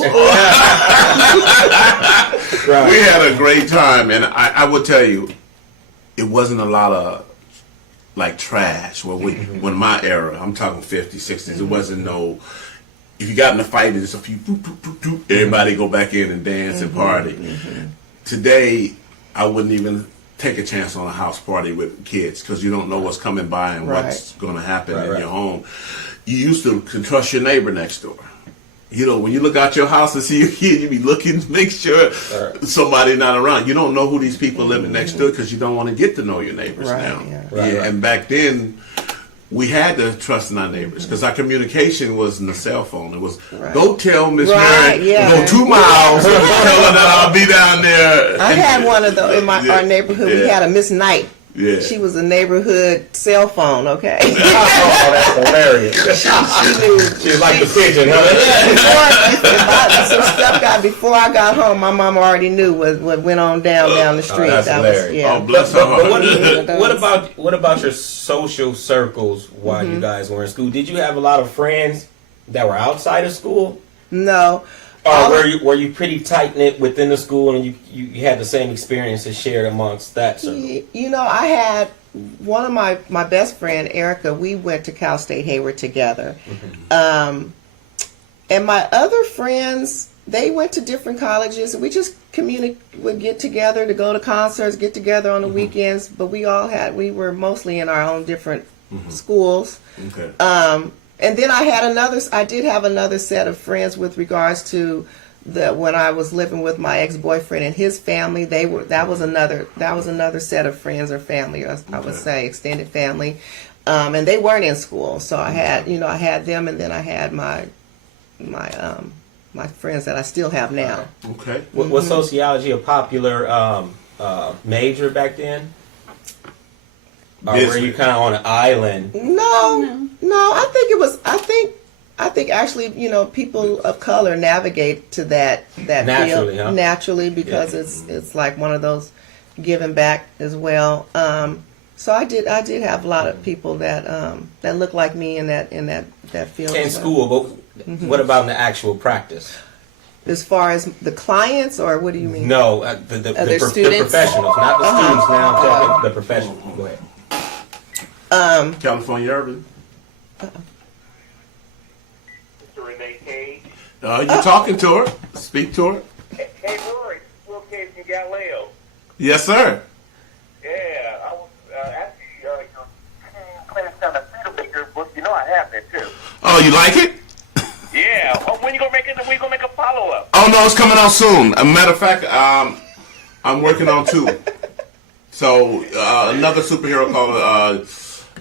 Right. We had a great time, and I would tell you, it wasn't a lot of like trash. When my era, I'm talking 50s, 60s, it wasn't no. If you got in a fight, it's a few. Everybody go back in and dance and party. Today, I wouldn't even take a chance on a house party with kids because you don't know what's coming by and what's going to happen in your home. You used to can trust your neighbor next door. When you look out your house and see your kid, you be looking to make sure somebody not around. You don't know who these people living next door because you don't want to get to know your neighbors now. Right. And back then, we had to trust in our neighbors because our communication wasn't a cell phone. It was, go tell Miss Mary, go 2 miles, tell her that I'll be down there. I had one of those in our neighborhood. We had a Miss Knight. Yeah. She was a neighborhood cell phone, okay? Oh, that's hilarious. She was like the pigeon, huh? Before I got home, my mom already knew what went on down the street. That's hilarious. Oh, bless her heart. What about your social circles while you guys were in school? Did you have a lot of friends that were outside of school? No. Or were you pretty tight knit within the school, and you had the same experiences shared amongst that circle? I had one of my best friend, Erica. We went to Cal State Hayward together, and my other friends, they went to different colleges. We just would get together to go to concerts, get together on the weekends. But we were mostly in our own different schools. Okay. And then I did have another set of friends with regards to when I was living with my ex-boyfriend and his family. That was another set of friends or family, I would say, extended family. And they weren't in school, so I had them, and then I had my friends that I still have now. Okay. Was sociology a popular major back then? Or were you kind of on an island? No. I think it was. I think actually, people of color navigate to that Naturally, field huh? naturally because it's like one of those giving back as well. So I did have a lot of people that look like me in that field. In as well. school, but what about in the actual practice? As far as the clients, or what do you mean? No, the Other students? professionals, not the students. Now I'm talking the professionals. Go ahead. California Urban. Mr. Renee Cage. You talking to her? Speak to her. Hey, Rory, Will Cage from Galileo. Yes, sir. Yeah, I was actually your class down the Freedom Maker book. I have that too. Oh, you like it? Yeah. When you gonna make it? When you gonna make a follow up? Oh no, it's coming out soon. A matter of fact, I'm working on 2. So another superhero called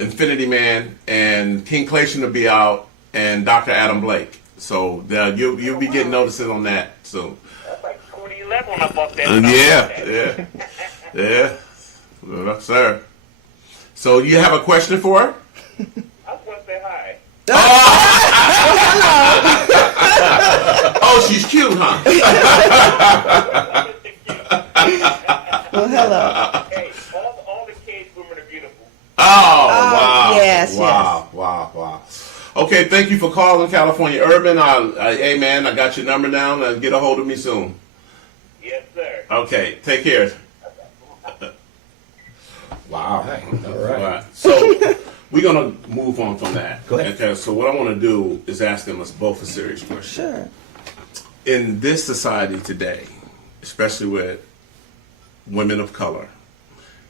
Infinity Man, and King Clation will be out, and Dr. Adam Blake. So you'll be getting notices on that soon. That's like 2011 up off that. Yeah. Well, sir. So you have a question for her? I just want to say hi. Oh, she's cute, huh? Well, hello. Hey, all the Cage women are beautiful. Oh, wow. Yes, Wow. Okay, thank you for calling California Urban. Hey, man, I got your number down. Get a hold of me soon. Yes, sir. Okay, take care. Wow. All right. So we're going to move on from that. Go ahead. Okay, so what I want to do is ask them both a serious question. Sure. In this society today, especially with women of color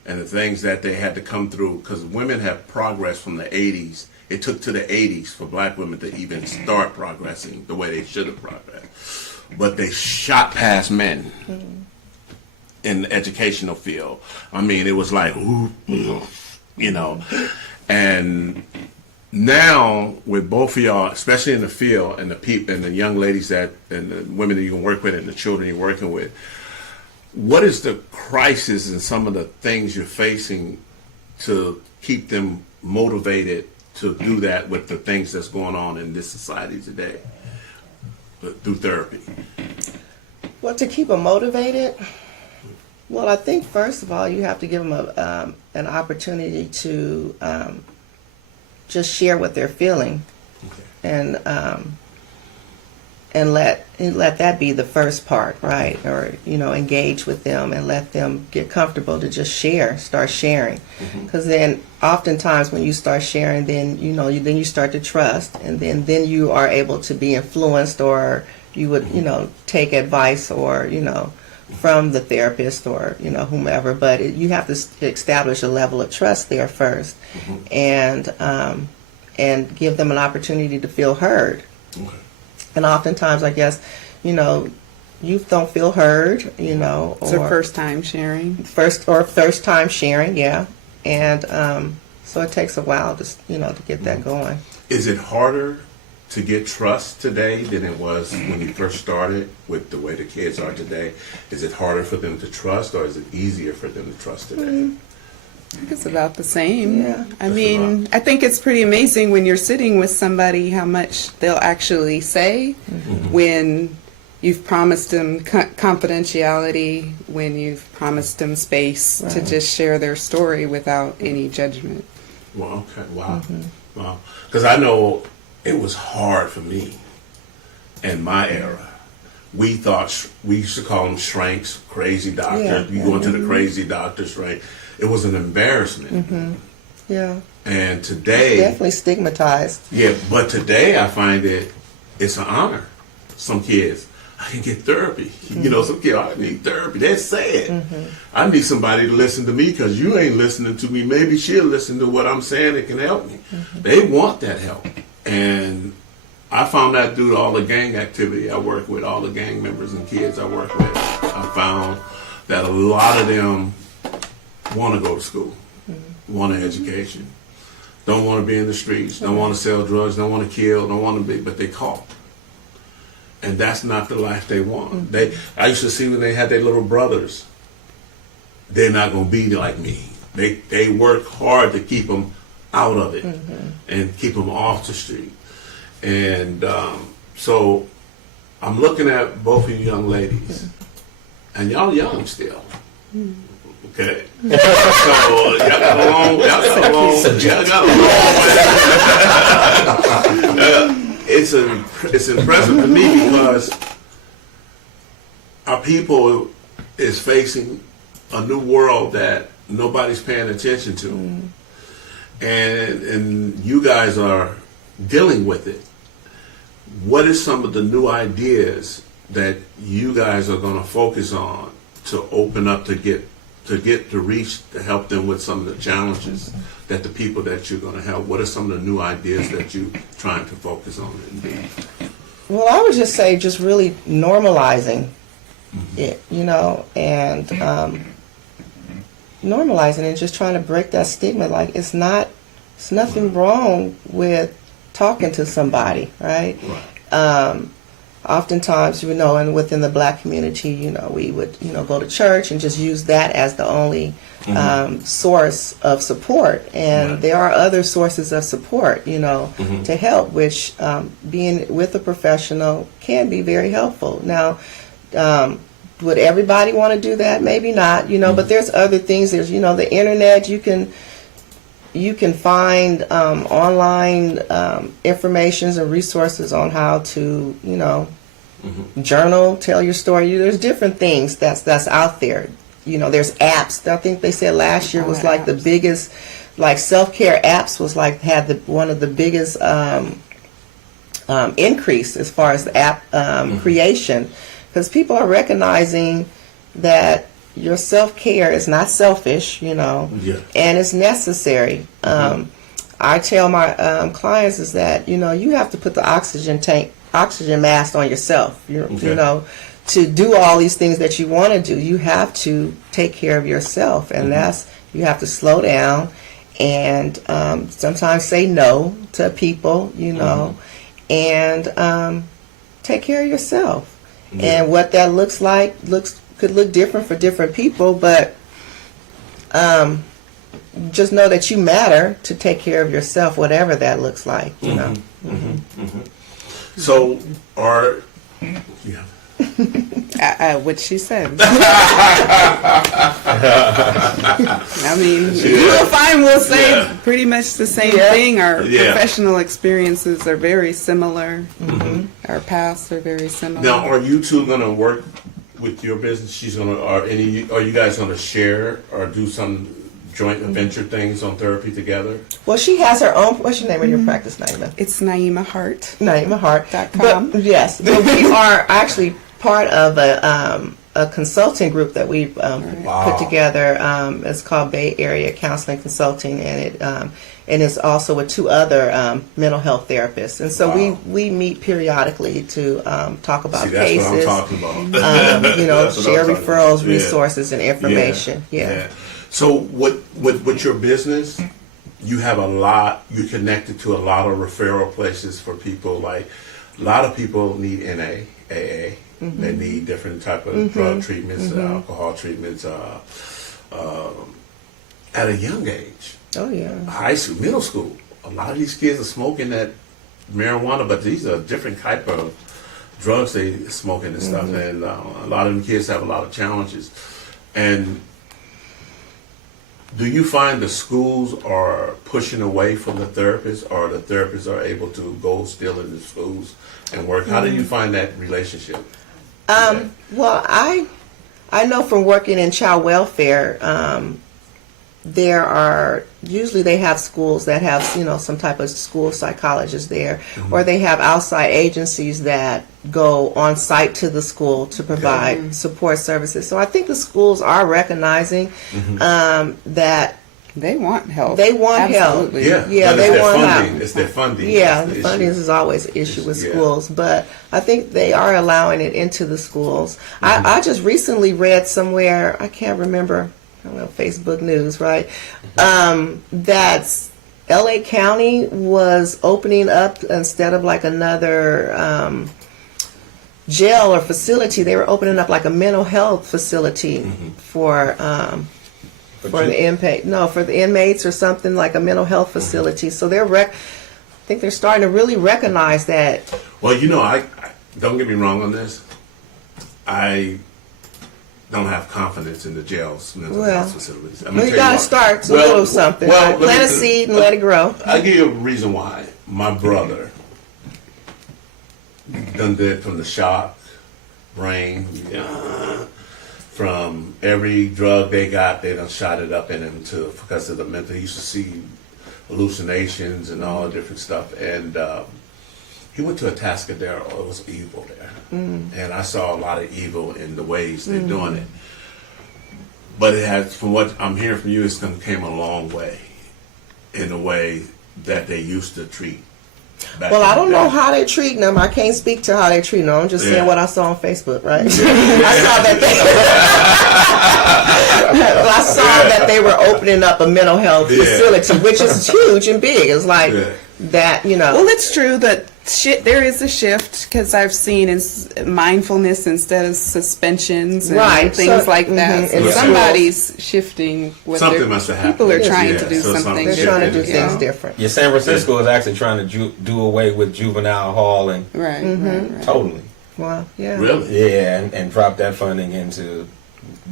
and the things that they had to come through, because women have progressed from the 80s. It took to the 80s for black women to even start progressing the way they should have progressed. But they shot past men in the educational field. I mean, it was like, ooh, you know. And now with both of y'all, especially in the field, and the people and the young ladies and the women that you can work with and the children you're working with, what is the crisis and some of the things you're facing to keep them motivated to do that with the things that's going on in this society today through therapy? Well, to keep them motivated, well, I think first of all, you have to give them an opportunity to just share what they're feeling, and let that be the first part, right? Or engage with them and let them get comfortable to just start sharing, because then oftentimes when you start sharing, then you start to trust, and then you are able to be influenced, or you would take advice or from the therapist or whomever, but you have to establish a level of trust there first, and give them an opportunity to feel heard. Okay. And oftentimes, I guess, youth don't feel heard, or It's their first time sharing. first time sharing, yeah, and so it takes a while to to get that going. Is it harder to get trust today than it was when you first started with the way the kids are today? Is it harder for them to trust, or is it easier for them to trust today? I think it's about the same. Yeah. I mean, I think it's pretty amazing when you're sitting with somebody how much they'll actually say when you've promised them confidentiality, when you've promised them space to just share their story without any judgment. Well, okay, wow. Wow. Because I know it was hard for me in my era. We used to call them shrinks, crazy doctors. Yeah. You go into the crazy doctors, right? It was an embarrassment. Yeah, And today, definitely stigmatized. yeah, but today I find it's an honor. Some kids, I can get therapy. Some kids, I need therapy. They say it. I need somebody to listen to me because you ain't listening to me. Maybe she'll listen to what I'm saying. It can help me. They want that help. And I found that through all the gang activity I work with, all the gang members and kids I work with. I found that a lot of them want to go to school, want an education, don't want to be in the streets, don't want to sell drugs, don't want to kill, don't want to be, but they caught. And that's not the life they want. I used to see when they had their little brothers, they're not going to be like me. They work hard to keep them out of it and keep them off the street. And so I'm looking at both of you young ladies, and y'all young still. Okay. So y'all got a long way. It's impressive to me because our people is facing a new world that nobody's paying attention to. And you guys are dealing with it. What is some of the new ideas that you guys are going to focus on to open up to reach to help them with some of the challenges that the people that you're going to help? What are some of the new ideas that you're trying to focus on? Well, I would just say just really normalizing it, you know, and normalizing it and just trying to break that stigma. Like, it's nothing wrong with talking to somebody, right? Oftentimes, you know, and within the black community, you know, we would, you know, go to church and just use that as the only source of support. And there are other sources of support, you know, to help, which being with a professional can be very helpful. Now, would everybody want to do that? Maybe not, you know, but there's other things. There's, you know, the internet. You can find online informations and resources on how to, you know, journal, tell your story. There's different things that's out there. You know, there's apps. I think they said last year was like the biggest, like self-care apps was like one of the biggest increase as far as the app creation, because people are recognizing that your self-care is not selfish, you know, and it's necessary. I tell my clients is that, you know, you have to put the oxygen mask on yourself. You know, to do all these things that you want to do, you have to take care of yourself, and that's, you have to slow down and sometimes say no to people, you know, and take care of yourself. And what that looks like could look different for different people, but just know that you matter to take care of yourself, whatever that looks like, you know. So, What she said. I mean, you'll find we'll say pretty much the same thing. Our professional experiences are very similar. Our paths are very similar. now, are you two going to work with your business? She's going to, are you guys going to share or do some joint venture things on therapy together? Well, she has her own. What's your name of your practice, Naima? It's Naima Hart. NaimaHart.com. But, yes, but we are actually part of a consulting group that we put together. It's called Bay Area Counseling Consulting, and it's also with two other mental health therapists. And so we meet periodically to talk about cases. That's what I'm talking about. You know, share referrals, resources, and information. So with your business, you have you're connected to a lot of referral places for people. Like, a lot of people need NA, AA. They need different type of drug treatments, alcohol treatments, at a young age. Oh, yeah. High school, middle school. A lot of these kids are smoking that marijuana, but these are different type of drugs they smoking and stuff. And a lot of them kids have a lot of challenges. And do you find the schools are pushing away from the therapists, or the therapists are able to go still in the schools and work? How do you find that relationship? Well, I know from working in child welfare, there are usually they have schools that have, you know, some type of school psychologist there, or they have outside agencies that go on site to the school to provide support services. So I think the schools are recognizing that they want help. They want help. Yeah, they want help. It's their funding. Yeah, the funding is always an issue with schools, but I think they are allowing it into the schools. I just recently read somewhere, I can't remember, I don't know, Facebook News, right? That's LA County was opening up, instead of like another jail or facility, they were opening up like a mental health facility for the inmates or something, like a mental health facility. So I think they're starting to really recognize that. Well, you know, I don't get me wrong on this. I don't have confidence in the jails, mental health facilities. Well, you got to start a little something. Plant a seed and let it grow. I'll give you a reason why. My brother done did from the shock, brain, from every drug they got, they done shot it up in him because of the mental. He used to see hallucinations and all different stuff. And he went to a Atascadero. It was evil there. And I saw a lot of evil in the ways they're doing it. But it has, from what I'm hearing from you, it's came a long way in the way that they used to treat Well, I don't know how they're treating them. I can't speak to how they're treating them. I'm just saying what I saw on Facebook, right? I saw that they were opening up a mental health facility, which is huge and big. It's like that, you know. Well, it's true that there is a shift because I've seen mindfulness instead of suspensions and things like that. So somebody's shifting. Something must have happened. People are trying to do something. They're trying to do things different. Yeah, San Francisco is actually trying to do away with juvenile hall and right. totally. Wow. Yeah. Really? Yeah, and drop that funding into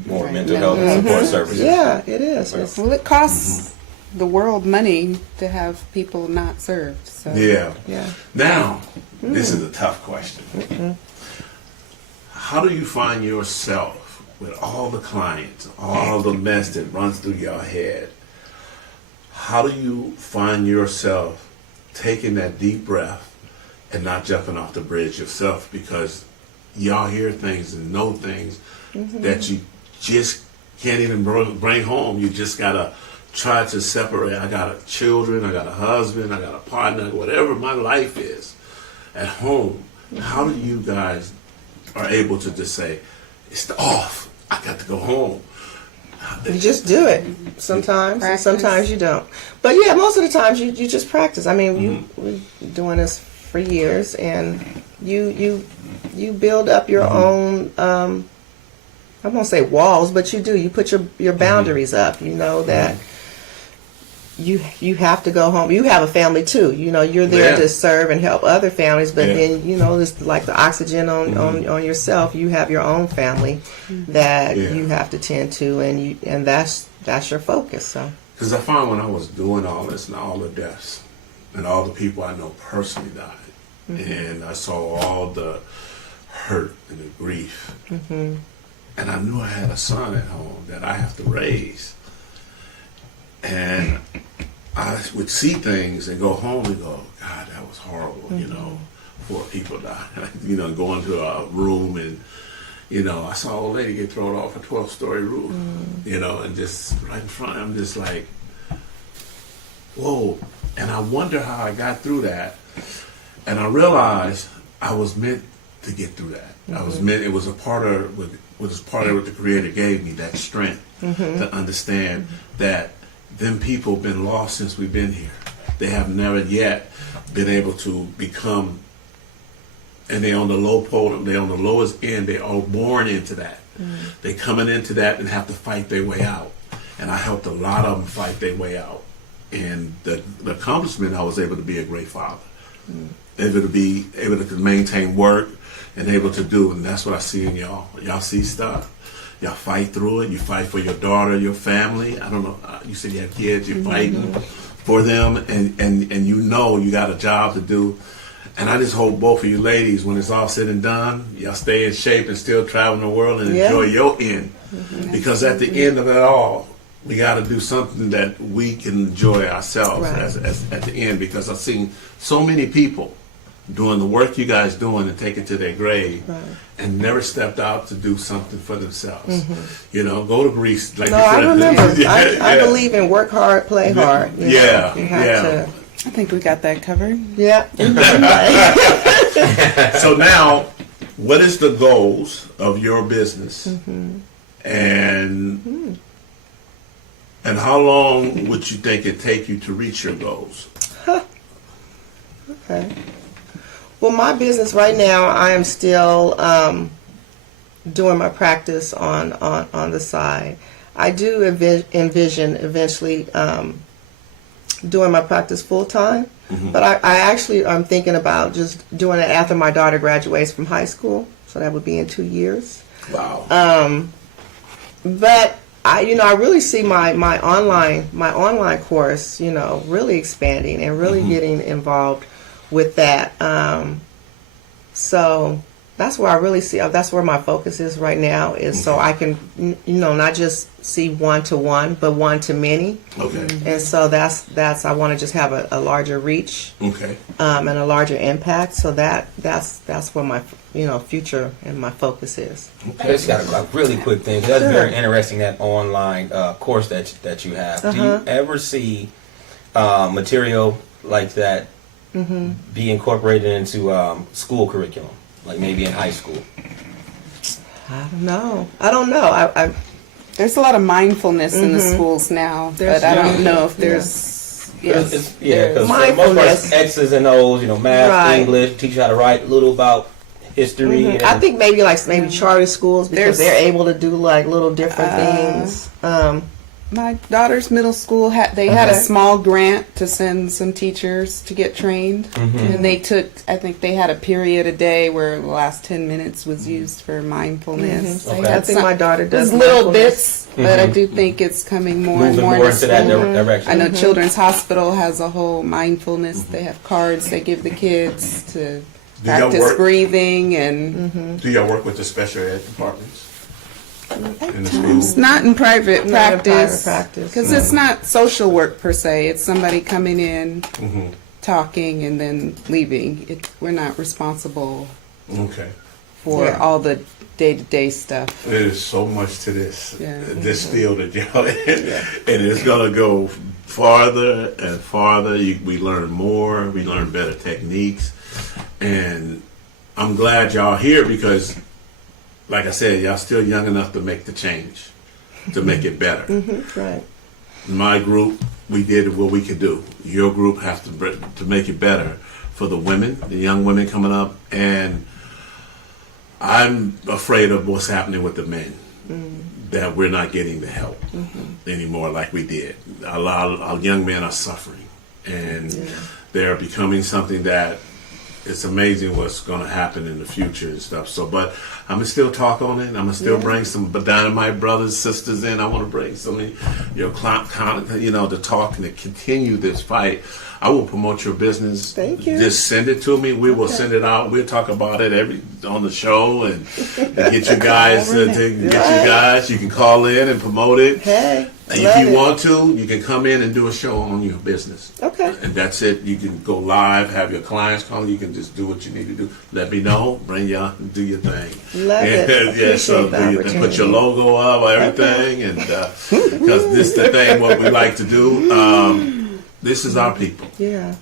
more mental health support services. Yeah, it is. Well, it costs the world money to have people not served. So. Yeah. Now, this is a tough question. How do you find yourself with all the clients, all the mess that runs through your head? How do you find yourself taking that deep breath and not jumping off the bridge yourself? Because y'all hear things and know things that you just can't even bring home. You just gotta try to separate. I got children, I got a husband, I got a partner, whatever my life is at home. How do you guys are able to just say, it's off, I got to go home? You just do it sometimes, and sometimes you don't. But yeah, most of the times you just practice. I mean, we've been doing this for years, and you build up your own, I won't say walls, but you do. You put your boundaries up. You know that you have to go home. You have a family too. You know, you're there to serve and help other families, but then, you know, it's like the oxygen on yourself. You have your own family that you have to tend to, and that's your focus. So, because I found when I was doing all this and all the deaths and all the people I know personally died, and I saw all the hurt and the grief, and I knew I had a son at home that I have to raise. And I would see things and go home and go, God, that was horrible, you know, 4 people died. You know, go into a room and, you know, I saw an old lady get thrown off a 12-story roof, you know, and just right in front, I'm just like, whoa. And I wonder how I got through that. And I realized I was meant to get through that. I was meant, it was a part of what the Creator gave me, that strength to understand that them people have been lost since we've been here. They have never yet been able to become, and they're on the low pole, they're on the lowest end, they're all born into that. They're coming into that and have to fight their way out. And I helped a lot of them fight their way out. And the accomplishment, I was able to be a great father. Able to maintain work and able to do, and that's what I see in y'all. Y'all see stuff. Y'all fight through it. You fight for your daughter, your family. I don't know. You said you have kids. You're fighting for them, and you know you got a job to do. And I just hope both of you ladies, when it's all said and done, y'all stay in shape and still travel the world and enjoy your end. Because at the end of it all, we got to do something that we can enjoy ourselves as at the end. Because I've seen so many people doing the work you guys doing and take it to their grave and never stepped out to do something for themselves. You know, go to Greece. Like I remember. I believe in work hard, play hard. You have to. I think we got that covered. Yeah. So now, what is the goals of your business? And how long would you think it take you to reach your goals? Okay. Well, my business right now, I am still doing my practice on the side. I do envision eventually doing my practice full time, but I actually am thinking about just doing it after my daughter graduates from high school. So that would be in 2 years. Wow. But I really see my online course, really expanding and really getting involved with that. So that's where I really see, that's where my focus is right now, is so I can, not just see one-to-one, but one-to-many. Okay. And so that's I want to just have a larger reach. Okay. And a larger impact. So that's where my, future and my focus is. I just got a really quick thing. That's very interesting, that online course that you have. Do you ever see material like that be incorporated into school curriculum, like maybe in high school? I don't know. I There's a lot of mindfulness in the schools now, but I don't know if there's Because for the most mindfulness. part, X's and O's, math, Right. English, teach you how to write a little about history. And I think maybe charter schools, because they're able to do like little different things. my daughter's middle school had a small grant to send some teachers to get trained, and they had a period a day where the last 10 minutes was used for mindfulness. Okay. I think my daughter does There's little mindfulness. bits, but I do think it's coming more moving and more more into into that school. direction. I know Children's Hospital has a whole mindfulness. They have cards they give the kids to y'all practice work- breathing and. Do y'all work with the special ed departments in the schools? It's not in private Not in private practice practice. because it's not social work per se. It's somebody coming in, talking, and then leaving. We're not responsible Okay. for all the day-to-day stuff. There's so much to this field that y'all in, and it's gonna go farther and farther. We learn more. We learn better techniques, and I'm glad y'all here because, like I said, y'all still young enough to make the change, to make it better. Right. My group, we did what we could do. Your group has to make it better for the women, the young women coming up, and I'm afraid of what's happening with the men. That we're not getting the help anymore like we did. A lot of our young men are suffering, and they're becoming something that it's amazing what's going to happen in the future and stuff. So, but I'm gonna still talk on it. I'm gonna still bring some dynamite brothers, sisters in. I want to bring some, to talk and to continue this fight. I will promote your business. Thank you. Just send it to me. We will send it out. We'll talk about it on the show and get you guys You can call in and promote it. Hey, If you want to, you can come in and do a show on your business. Okay. And that's it. You can go live, have your clients call. You can just do what you need to do. Let me know. Bring y'all, do your thing. Love it. So Appreciate the put your opportunity. logo up, everything, and because this is the thing. What we like to do. This is our people. Yeah.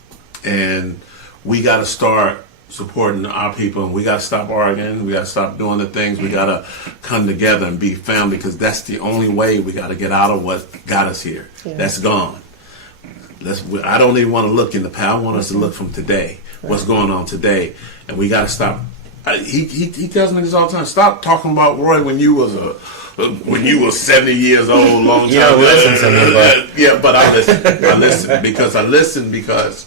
And we got to start supporting our people, and we got to stop arguing. We got to stop doing the things. We got to come together and be family, because that's the only way we got to get out of what got us here. Yeah. That's gone. I don't even want to look in the past. I want us to look from today. What's going on today, and we got to stop. He tells me this all the time. Stop talking about Roy when you was 70 years old, long time. You don't listen to me, but Yeah, but I listen. I listen because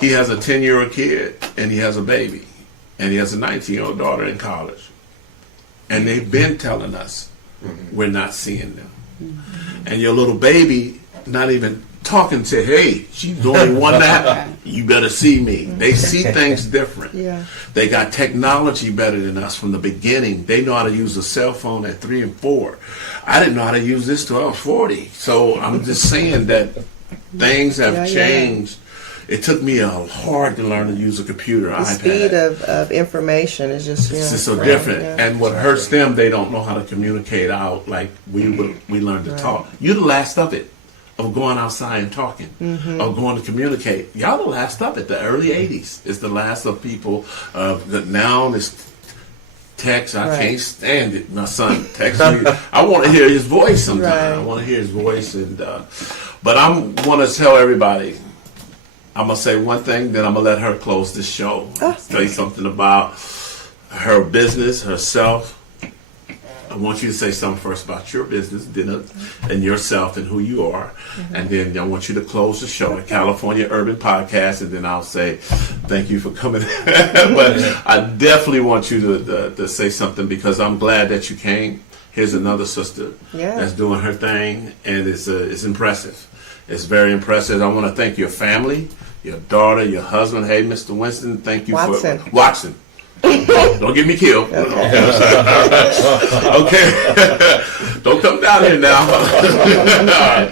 he has a 10-year-old kid and he has a baby and he has a 19-year-old daughter in college, and they've been telling us we're not seeing them, and your little baby not even talking to, hey, she's the only one that you better see me. They see things different. Yeah. They got technology better than us from the beginning. They know how to use a cell phone at 3 and 4. I didn't know how to use this till I was 40. So I'm just saying that things have changed. It took me hard to learn to use a computer, The iPad. speed of information is just It's just so right, different. yeah. And what hurts them, they don't know how to communicate out like we learned to talk. You're the last of it, of going outside and talking, of going to communicate. Y'all the last of it. The early 80s is the last of people. Now it's text. I can't stand it. My son texts me. I want to hear his voice sometimes. Right. I want to hear his voice. But I want to tell everybody, I'm going to say one thing, then I'm going to let her close the show. Say something about her business, herself. I want you to say something first about your business, and yourself and who you are. And then I want you to close the show at California Urban Podcast, and then I'll say thank you for coming. But I definitely want you to say something, because I'm glad that you came. Here's another sister that's doing her thing, and it's impressive. It's very impressive. I want to thank your family, your daughter, your husband. Hey, Mr. Winston, thank you for Watson. Don't get me killed. Okay. Don't come down here now. All right.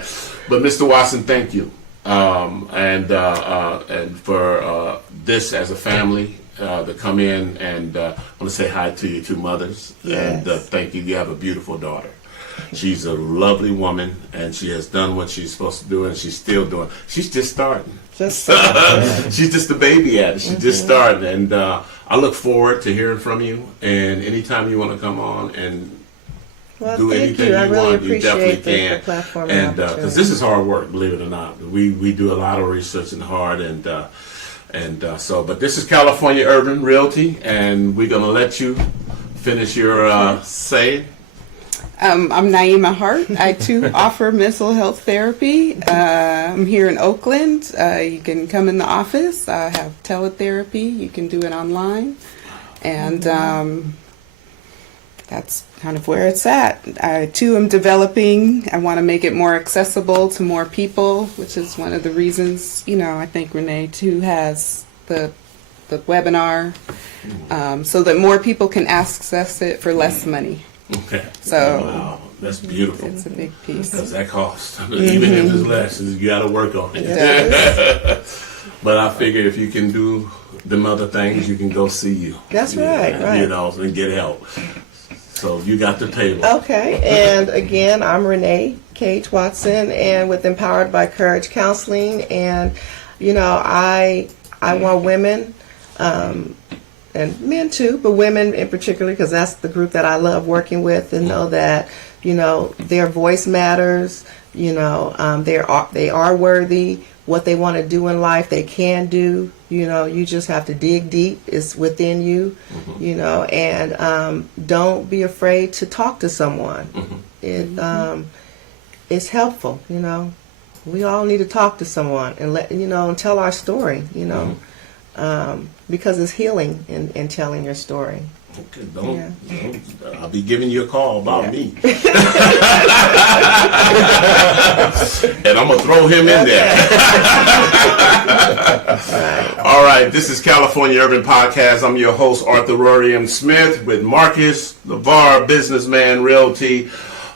But Mr. Watson, thank you. And for this as a family to come in, and I want to say hi to your two mothers. Yes. And thank you. You have a beautiful daughter. She's a lovely woman, and she has done what she's supposed to do, and she's still doing. She's just starting. She's just a baby at it. She's just starting, and I look forward to hearing from you. And anytime you want to come on and do anything you want, you definitely can. Platform and because this is hard work, believe it or not, we do a lot of research and hard, and so. But this is California Urban Realty, and we're gonna let you finish your say. I'm Naima Hart. I too offer mental health therapy. I'm here in Oakland. You can come in the office. I have teletherapy. You can do it online. And that's kind of where it's at. I too am developing. I want to make it more accessible to more people, which is one of the reasons, I think Renee too has the webinar, so that more people can access it for less money. Okay. So wow, that's beautiful. It's a big piece. Because that costs. Even if it's less, you got to work on it. But I figure if you can do them other things, you can go see you. That's right. And get help. So you got the table. Okay, and again, I'm Renee Cage-Watson, and with Empowered by Courage Counseling, and I want women, and men too, but women in particular, because that's the group that I love working with, and know that their voice matters. They are worthy. What they want to do in life, they can do. You just have to dig deep. It's within you. And don't be afraid to talk to someone. It's helpful. We all need to talk to someone and and tell our story. Because it's healing in telling your story. Okay, don't. I'll be giving you a call about me. And I'm going to throw him in there. All right, this is California Urban Podcast. I'm your host, Arthur Rory Smith, with Marcus LeVar, businessman, realty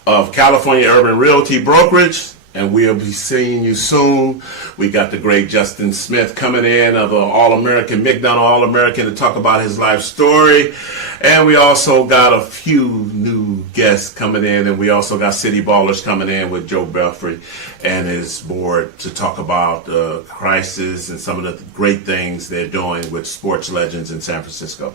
of California Urban Realty Brokerage. And we'll be seeing you soon. We got the great Justin Smith coming in of All-American, McDonald All-American, to talk about his life story. And we also got a few new guests coming in. And we also got City Ballers coming in with Joe Belfry and his board to talk about the crisis and some of the great things they're doing with sports legends in San Francisco.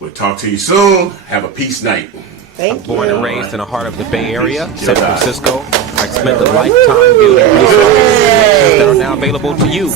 We'll talk to you soon. Have a peace night. Thank you. Born and raised in the heart of the Bay Area, San Francisco. I spent a lifetime building resources that are now available to you.